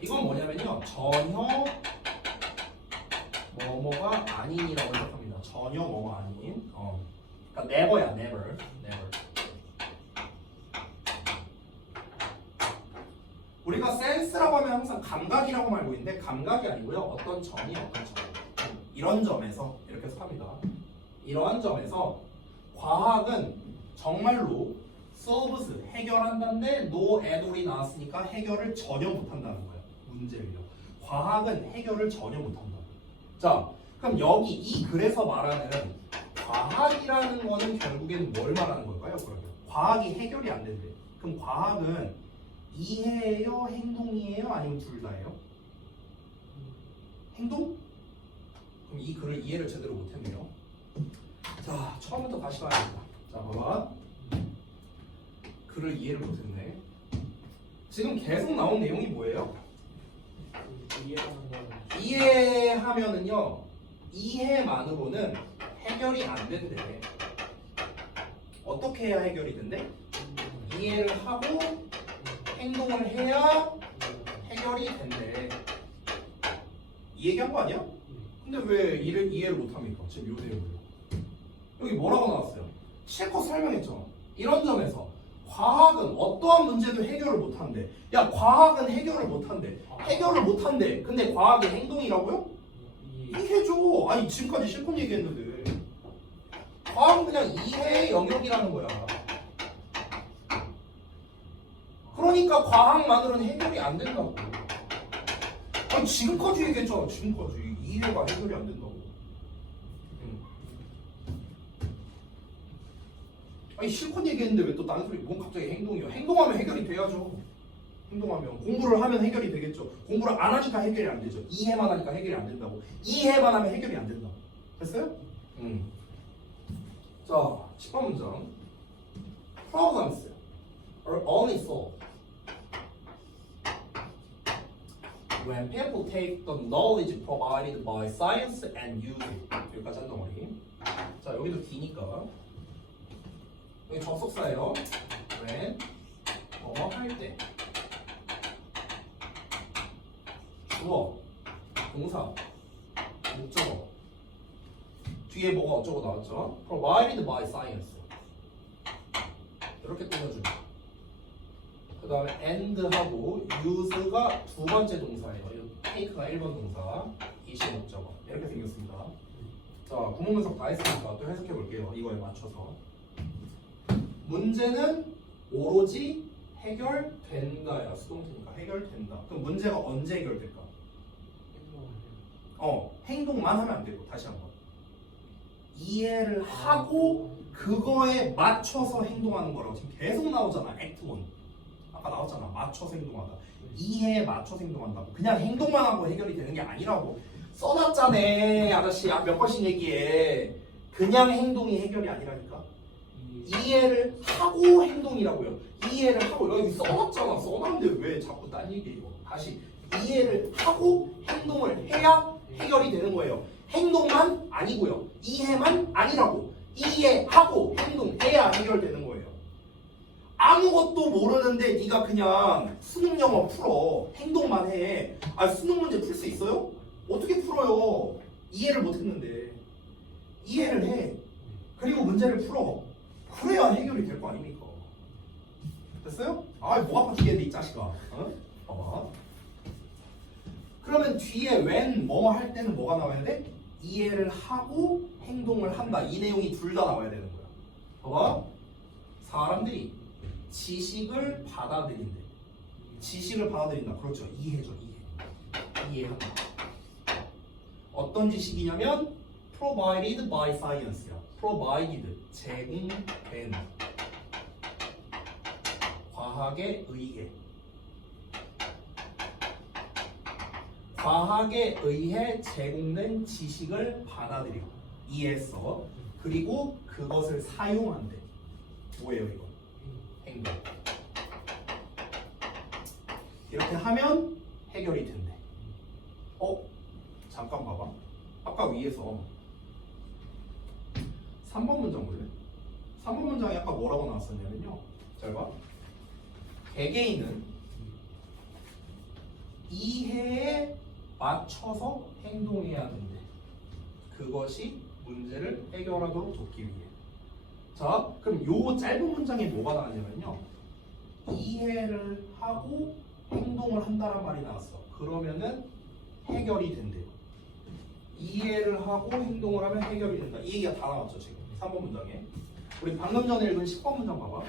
이건 뭐냐면요, 전혀 뭐뭐가 아닌이라고 생각합니다. 전혀 뭐뭐 아닌. 그러니까 never야, never. 우리가 센스라고 하면 항상 감각이라고 알고 있는데 감각이 아니고요, 어떤 점이 어떤 점. 이런 점에서 이렇게 해서 합니다. 이러한 점에서 과학은 정말로 solves 해결한다는데 no at all이 나왔으니까 해결을 전혀 못한다는 거예요. 문제를요. 과학은 해결을 전혀 못한다. 자, 그럼 여기 이 글에서 말하는 과학이라는 거는 결국엔 뭘 말하는 걸까요? 그러면 과학이 해결이 안 된대. 그럼 과학은 이해예요, 행동이에요, 아니면 둘 다예요? 행동? 그럼 이 글을 이해를 제대로 못했네요. 자, 처음부터 다시 봐야겠다. 자, 봐봐. 글을 이해를 못했네. 지금 계속 나온 내용이 뭐예요? 이해하면은요, 이해만으로는 해결이 안 된대. 어떻게 해야 해결이 된대? 이해를 하고 행동을 해야 해결이 된대. 이 얘기한 거 아니야? 근데 왜 이해를 못합니까? 지금 요 내용을요. 여기 뭐라고 나왔어요? 실컷 설명했잖아. 이런 점에서 과학은 어떠한 문제도 해결을 못한대. 야, 과학은 해결을 못한대. 해결을 못한대. 근데 과학이 행동이라고요? 이해해줘. 아니, 지금까지 실컷 얘기했는데. 과학은 그냥 이해의 영역이라는 거야. 그러니까 과학만으로는 해결이 안 된다고. 아니, 지금까지 얘기했잖아. 지금까지. 이해가 해결이 안 된다고. 아니, 실컷 얘기했는데 왜 또 다른 소리? 뭔 갑자기 행동이요? 행동하면 해결이 돼야죠. 행동하면. 공부를 하면 해결이 되겠죠. 공부를 안 하니까 해결이 안 되죠. 이해만 하니까 해결이 안 된다고. 이해만 하면 해결이 안 된다고. 됐어요? 자, 10번 문장. problems are only solved when people take the knowledge provided by science and use it. 여기까지 한 덩어리. 자, 여기도 D니까 여기 접속사예요. when 뭐뭐 할 때. 주어, 동사, 목적어. 뒤에 뭐가 어쩌고 나왔죠? provided by science. 이렇게 끊어줍니다. 그 다음에 and하고 use가 두 번째 동사예요. take가 1번 동사, 이시 목적어. 이렇게 생겼습니다. 자, 구문 분석 다 했으니까 또 해석해 볼게요. 이거에 맞춰서. 문제는 오로지 해결된다야. 수동태니까 해결된다. 그럼 문제가 언제 해결될까? 행동만 하면 안 되고. 다시 한번. 이해를 하고 그거에 맞춰서 행동하는 거라고 지금 계속 나오잖아. 액트 1. 아까 나왔잖아. 맞춰서 행동하다. 이해에 맞춰서 행동한다고. 그냥 행동만 하고 해결이 되는 게 아니라고. 써놨잖아. 아저씨 몇 번씩 얘기해. 그냥 행동이 해결이 아니라니까. 이해를 하고 행동이라고요. 이해를 하고. 여기 써놨잖아. 써놨는데 왜 자꾸 딴 얘기해. 다시. 이해를 하고 행동을 해야 해결이 되는 거예요. 행동만 아니고요. 이해만 아니라고. 이해하고 행동해야 해결되는 거예요. 아무것도 모르는데 네가 그냥 수능 영어 풀어. 행동만 해. 수능 문제 풀 수 있어요? 어떻게 풀어요? 이해를 못했는데. 이해를 해. 그리고 문제를 풀어. 그래야 해결이 될 거 아닙니까? 됐어요? 목 아파 죽겠는데 이 자식아. 봐봐. 그러면 뒤에 when 뭐뭐 할 때는 뭐가 나와야 돼? 이해를 하고 행동을 한다. 이 내용이 둘 다 나와야 되는 거야. 봐봐. 사람들이 지식을 받아들인대. 지식을 받아들인다. 그렇죠. 이해죠. 이해한다. 어떤 지식이냐면 provided by science야. provided 제공된 과학에 의해. 과학에 의해 제공된 지식을 받아들여. 이해했어. 그리고 그것을 사용한대. 뭐예요 이거? 행동. 이렇게 하면 해결이 된대. 잠깐 봐봐. 아까 위에서 3번 문장 볼래? 3번 문장에 아까 뭐라고 나왔었냐면요. 잘 봐. 개개인은 이해에 맞춰서 행동해야 하는데 그것이 문제를 해결하도록 돕기 위해. 자, 그럼 요 짧은 문장에 뭐가 나왔냐면요. 이해를 하고 행동을 한다란 말이 나왔어. 그러면은 해결이 된대요. 이해를 하고 행동을 하면 해결이 된다. 이 얘기가 다 나왔죠 지금 3번 문장에. 우리 방금 전에 읽은 10번 문장 봐봐.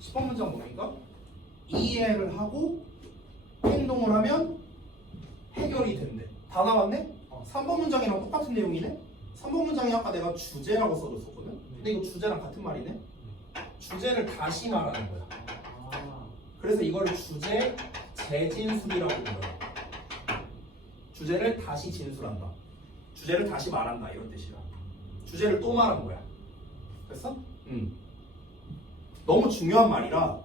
10번 문장 보니까 이해를 하고 행동을 하면 해결이 된대. 다 나왔네? 3번 문장이랑 똑같은 내용이네? 3번 문장이 아까 내가 주제라고 써줬었거든? 근데 이거 주제랑 같은 말이네? 주제를 다시 말하는 거야. 그래서 이거를 주제 재진술이라고 부르는 거야. 주제를 다시 진술한다. 주제를 다시 말한다. 이런 뜻이야. 주제를 또 말한 거야. 됐어? 너무 중요한 말이라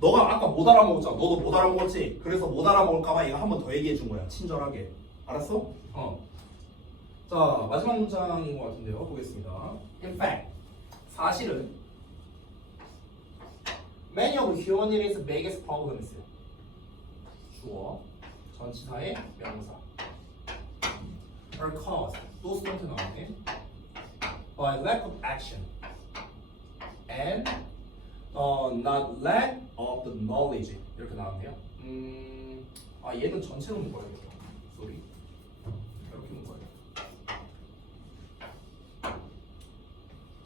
너가 아까 못 알아먹었잖아. 너도 못 알아먹었지? 그래서 못 알아먹을까봐 얘가 한 번 더 얘기해 준 거야. 친절하게. 알았어? 자, 마지막 문장인 것 같은데요. 보겠습니다. In fact, 사실은 many of humanity's biggest problems 주어, 전치사의 명사 are caused, 또 수동태 나오네. by lack of action and not lack of the knowledge 이렇게 나왔네요. 얘는 전체로 묶어야겠다. sorry. 이렇게 묶어야 돼.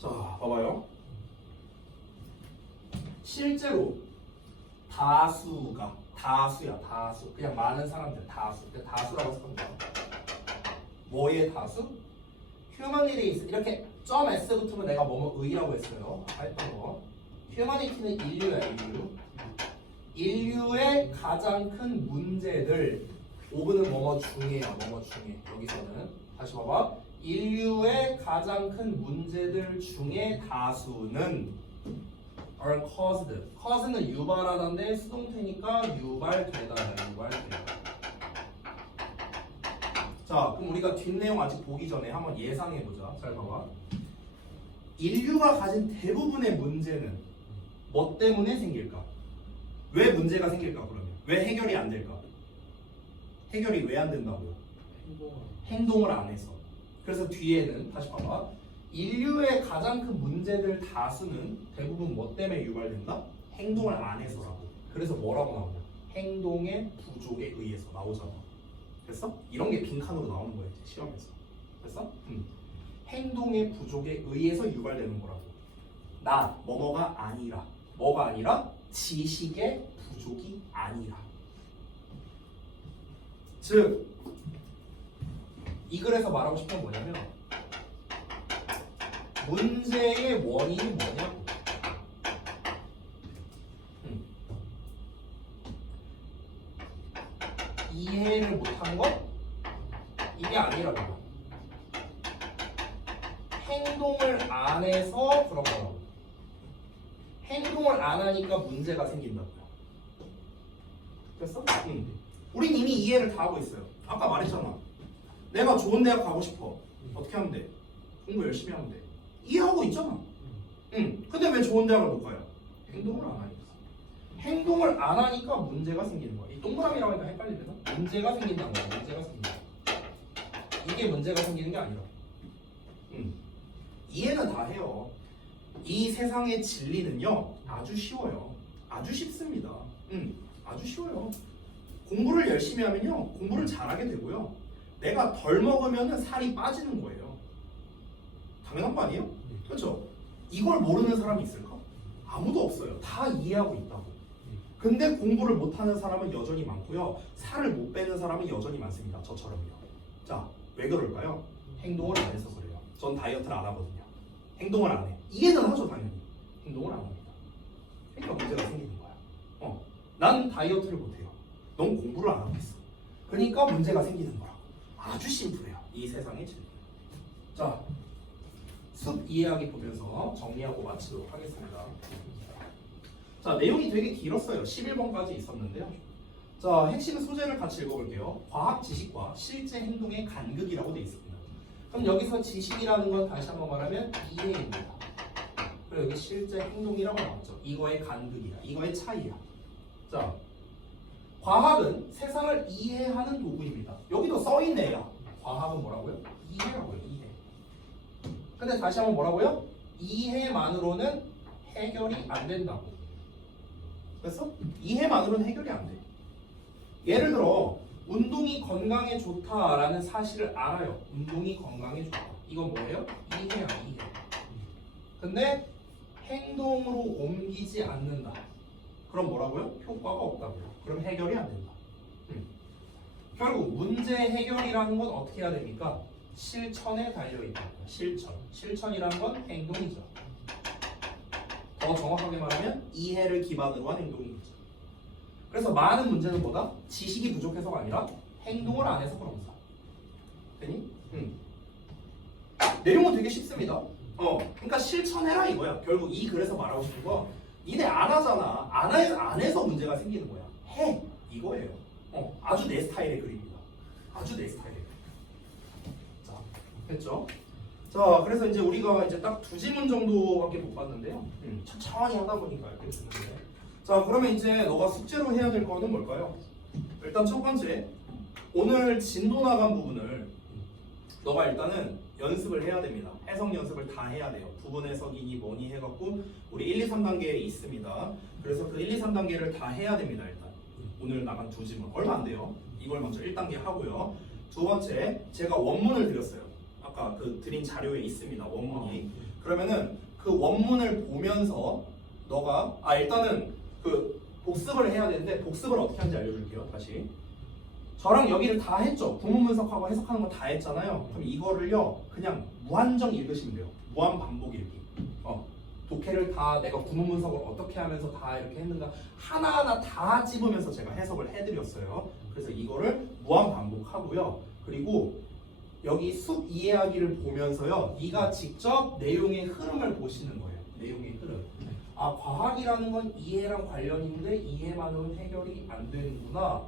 자, 봐봐요. 실제로 다수야. 그냥 많은 사람들 다수라고 생각합니다. 뭐의 다수? humanities 이렇게 점 s 붙으면 내가 뭐뭐 의라고 했어요. 했던 거. humanity는 인류야. 인류의 가장 큰 문제들. 5분은 뭐뭐 중에야. 여기서는 다시 봐봐. 인류의 가장 큰 문제들 중에 다수는 are caused. cause는 유발하다인데 수동태니까 유발되다. 유발되다. 자, 그럼 우리가 뒷내용 아직 보기 전에 한번 예상해보자. 잘 봐봐. 인류가 가진 대부분의 문제는 뭐 때문에 생길까? 왜 문제가 생길까 그러면? 왜 해결이 안 될까? 해결이 왜 안 된다고요? 행동을 안 해서. 그래서 뒤에는 다시 봐봐. 인류의 가장 큰 문제들 다수는 대부분 뭐 때문에 유발된다? 행동을 안 해서라고. 그래서 뭐라고 나오냐? 행동의 부족에 의해서 나오잖아. 됐어? 이런 게 빈칸으로 나오는 거야 이제 시험에서. 됐어? 행동의 부족에 의해서 유발되는 거라고. 나 뭐뭐가 아니라. 뭐가 아니라? 지식의 부족이 아니라. 즉 이 글에서 말하고 싶은 건 뭐냐면 문제의 원인이 뭐냐고. 이해를 못한 것? 이게 아니라고. 행동을 안 해서 그런 거라고. 행동을 안 하니까 문제가 생긴다고요. 됐어? 우린 이미 이해를 다 하고 있어요. 아까 말했잖아. 내가 좋은 대학 가고 싶어. 어떻게 하면 돼? 공부 열심히 하면 돼. 이해하고 있잖아. 근데 왜 좋은 대학을 못 가요? 행동을 안 하니까. 행동을 안 하니까 문제가 생기는 거야. 이 동그라미라고 하니까 헷갈리잖아. 문제가 생긴다는 거야. 문제가 생긴다. 이게 문제가 생기는 게 아니라. 이해는 다 해요. 이 세상의 진리는요 아주 쉬워요. 아주 쉽습니다. 아주 쉬워요. 공부를 열심히 하면요 공부를 잘하게 되고요. 내가 덜 먹으면 살이 빠지는 거예요. 당연한 거 아니에요? 그렇죠? 이걸 모르는 사람이 있을까? 아무도 없어요. 다 이해하고 있다고. 근데 공부를 못하는 사람은 여전히 많고요. 살을 못 빼는 사람은 여전히 많습니다. 저처럼요. 자, 왜 그럴까요? 행동을 안 해서 그래요. 전 다이어트를 안 하거든요. 행동을 안 해. 이해는 하죠 당연히. 행동을 안 합니다. 그러니까 문제가 생기는 거야. 난 다이어트를 못해요. 넌 공부를 안 하고 있어. 그러니까 문제가 생기는 거라고. 아주 심플해요. 이 세상의 진리. 자, 숲 이해하기 보면서 정리하고 마치도록 하겠습니다. 자, 내용이 되게 길었어요. 11번까지 있었는데요. 자, 핵심 소재를 같이 읽어볼게요. 과학 지식과 실제 행동의 간극이라고 되어 있습니다. 그럼 여기서 지식이라는 건 다시 한번 말하면 이해입니다. 그리고 여기 실제 행동이라고 나왔죠. 이거의 간극이야. 이거의 차이야. 자, 과학은 세상을 이해하는 도구입니다. 여기도 써있네요. 과학은 뭐라고요? 이해라고요. 이해. 근데 다시 한번 뭐라고요? 이해만으로는 해결이 안 된다고. 됐어? 이해만으로는 해결이 안 돼. 예를 들어 운동이 건강에 좋다라는 사실을 알아요. 운동이 건강에 좋다. 이건 뭐예요? 이해야, 이해. 근데 행동으로 옮기지 않는다. 그럼 뭐라고요? 효과가 없다고요. 그럼 해결이 안 된다. 결국 문제 해결이라는 건 어떻게 해야 됩니까? 실천에 달려있다. 실천. 실천이라는 건 행동이죠. 더 정확하게 말하면 이해를 기반으로 한 행동이죠. 그래서 많은 문제는 뭐다? 지식이 부족해서가 아니라 행동을 안 해서 그런 거다. 되니? 내용은 되게 쉽습니다. 그러니까 실천해라 이거야. 결국 이 글에서 말하고 싶은 거 니네 안 하잖아. 안 해서 문제가 생기는 거야. 해! 이거예요. 아주 내 스타일의 글입니다. 아주 내 스타일의 글. 자, 됐죠? 자, 그래서 이제 우리가 이제 딱 두 지문 정도밖에 못 봤는데요. 천천히 하다 보니까 이렇게 됐는데. 자, 그러면 이제 너가 숙제로 해야 될 거는 뭘까요? 일단 첫 번째, 오늘 진도 나간 부분을 너가 일단은 연습을 해야 됩니다. 해석 연습을 다 해야 돼요. 부분 해석이니 뭐니 해갖고 우리 1, 2, 3단계에 있습니다. 그래서 그 1, 2, 3단계를 다 해야 됩니다. 일단 오늘 나간 두 지문 얼마 안 돼요. 이걸 먼저 1단계 하고요. 두 번째, 제가 원문을 드렸어요. 아까 그 드린 자료에 있습니다. 원문이. 그러면은 그 원문을 보면서 너가 일단은 그 복습을 해야 되는데 복습을 어떻게 하는지 알려줄게요. 다시. 저랑 여기를 다 했죠. 구문 분석하고 해석하는 거 다 했잖아요. 그럼 이거를요 그냥 무한정 읽으시면 돼요. 무한 반복 읽기. 독해를 다 내가 구문 분석을 어떻게 하면서 다 이렇게 했는가 하나하나 다 찝으면서 제가 해석을 해드렸어요. 그래서 이거를 무한 반복하고요. 그리고 여기 숲 이해하기를 보면서요 네가 직접 내용의 흐름을 보시는 거예요. 내용의 흐름. 아, 과학이라는 건 이해랑 관련이 있는데 이해만으로는 해결이 안 되는구나.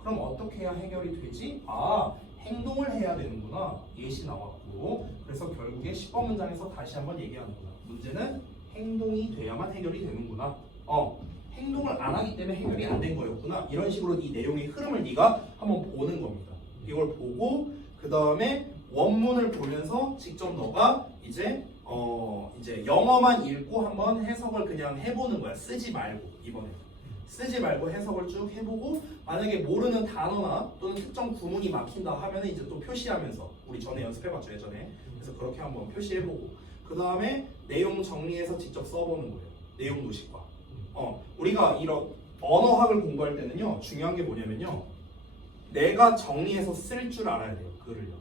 그럼 어떻게 해야 해결이 되지? 아, 행동을 해야 되는구나. 예시 나왔고. 그래서 결국에 10번 문장에서 다시 한번 얘기하는구나. 문제는 행동이 돼야만 해결이 되는구나. 행동을 안 하기 때문에 해결이 안 된 거였구나. 이런 식으로 이 내용의 흐름을 네가 한번 보는 겁니다. 이걸 보고 그 다음에 원문을 보면서 직접 너가 이제 영어만 읽고 한번 해석을 그냥 해보는 거야. 쓰지 말고 이번에 쓰지 말고 해석을 쭉 해보고 만약에 모르는 단어나 또는 특정 구문이 막힌다 하면 이제 또 표시하면서 우리 전에 연습해봤죠 예전에. 그래서 그렇게 한번 표시해보고 그 다음에 내용 정리해서 직접 써보는 거예요. 내용 노식과. 우리가 이런 언어학을 공부할 때는요 중요한 게 뭐냐면요 내가 정리해서 쓸 줄 알아야 돼요. 글을요.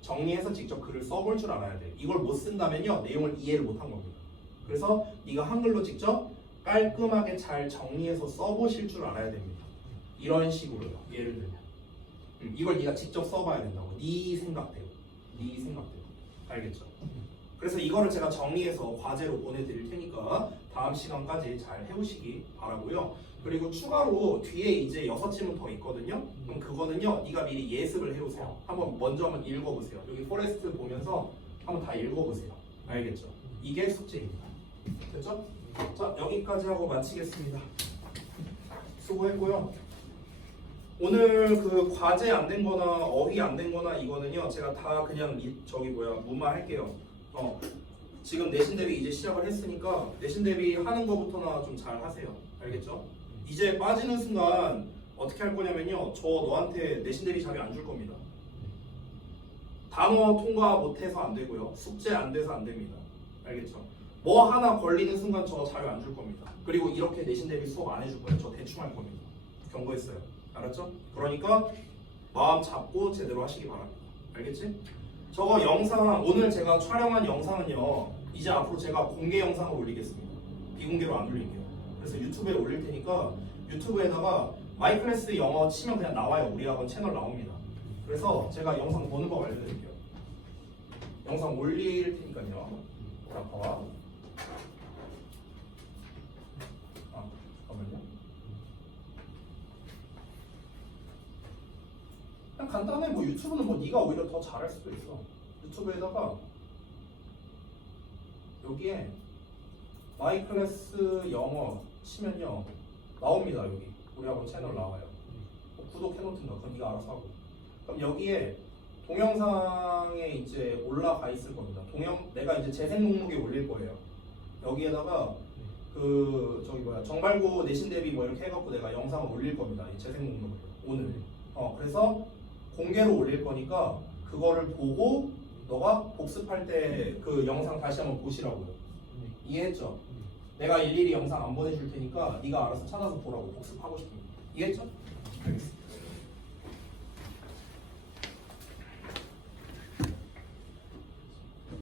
정리해서 직접 글을 써볼 줄 알아야 돼요. 이걸 못 쓴다면요 내용을 이해를 못한 겁니다. 그래서 네가 한글로 직접 깔끔하게 잘 정리해서 써보실 줄 알아야 됩니다. 이런 식으로요. 예를 들면 이걸 네가 직접 써봐야 된다고. 네 생각대로. 알겠죠? 그래서 이거를 제가 정리해서 과제로 보내드릴 테니까 다음 시간까지 잘 해보시기 바라고요. 그리고 추가로 뒤에 이제 6질문 더 있거든요. 그럼 그거는요 네가 미리 예습을 해오세요. 먼저 한번 읽어보세요. 여기 포레스트 보면서 한번 다 읽어보세요. 알겠죠? 이게 숙제입니다. 됐죠? 자, 여기까지 하고 마치겠습니다. 수고했고요. 오늘 그 과제 안 된 거나 어휘 안 된 거나 이거는요 제가 다 그냥 무마할게요. 지금 내신 대비 이제 시작을 했으니까 내신 대비 하는 거부터나 좀 잘 하세요. 알겠죠? 이제 빠지는 순간 어떻게 할 거냐면요 저 너한테 내신 대비 자료 안 줄 겁니다. 단어 통과 못해서 안 되고요. 숙제 안 돼서 안 됩니다. 알겠죠? 뭐 하나 걸리는 순간 저 자료 안 줄 겁니다. 그리고 이렇게 내신 대비 수업 안 해줄 거예요. 저 대충 할 겁니다. 경고했어요. 알았죠? 그러니까 마음 잡고 제대로 하시기 바랍니다. 알겠지? 저거 영상 오늘 제가 촬영한 영상은요 이제 앞으로 제가 공개 영상을 올리겠습니다. 비공개로 안 올릴게요. 그래서 유튜브에 올릴 테니까 유튜브에다가 마이클래스 영어 치면 그냥 나와요. 우리 학원 채널 나옵니다. 그래서 제가 영상 보는 법 알려드릴게요. 영상 올릴 테니까요. 자, 봐봐. 잠깐만요. 그냥 간단해. 뭐 유튜브는 뭐 네가 오히려 더 잘할 수도 있어. 유튜브에다가 여기에 마이클래스 영어 치면요 나옵니다. 여기 우리 학원 채널 나와요. 구독해놓든가 그건 네가 알아서 하고. 그럼 여기에 동영상에 이제 올라가 있을 겁니다. 내가 이제 재생 목록에 올릴 거예요. 여기에다가 정발고 내신 대비 뭐 이렇게 해갖고 내가 영상을 올릴 겁니다. 이 재생 목록을 오늘. 그래서 공개로 올릴 거니까 그거를 보고 너가 복습할 때 그 영상 다시 한번 보시라고요. 이해했죠? 내가 일일이 영상 안 보내줄 테니까 네가 알아서 찾아서 보라고 복습하고 싶으면. 이해했죠? 알겠습니다.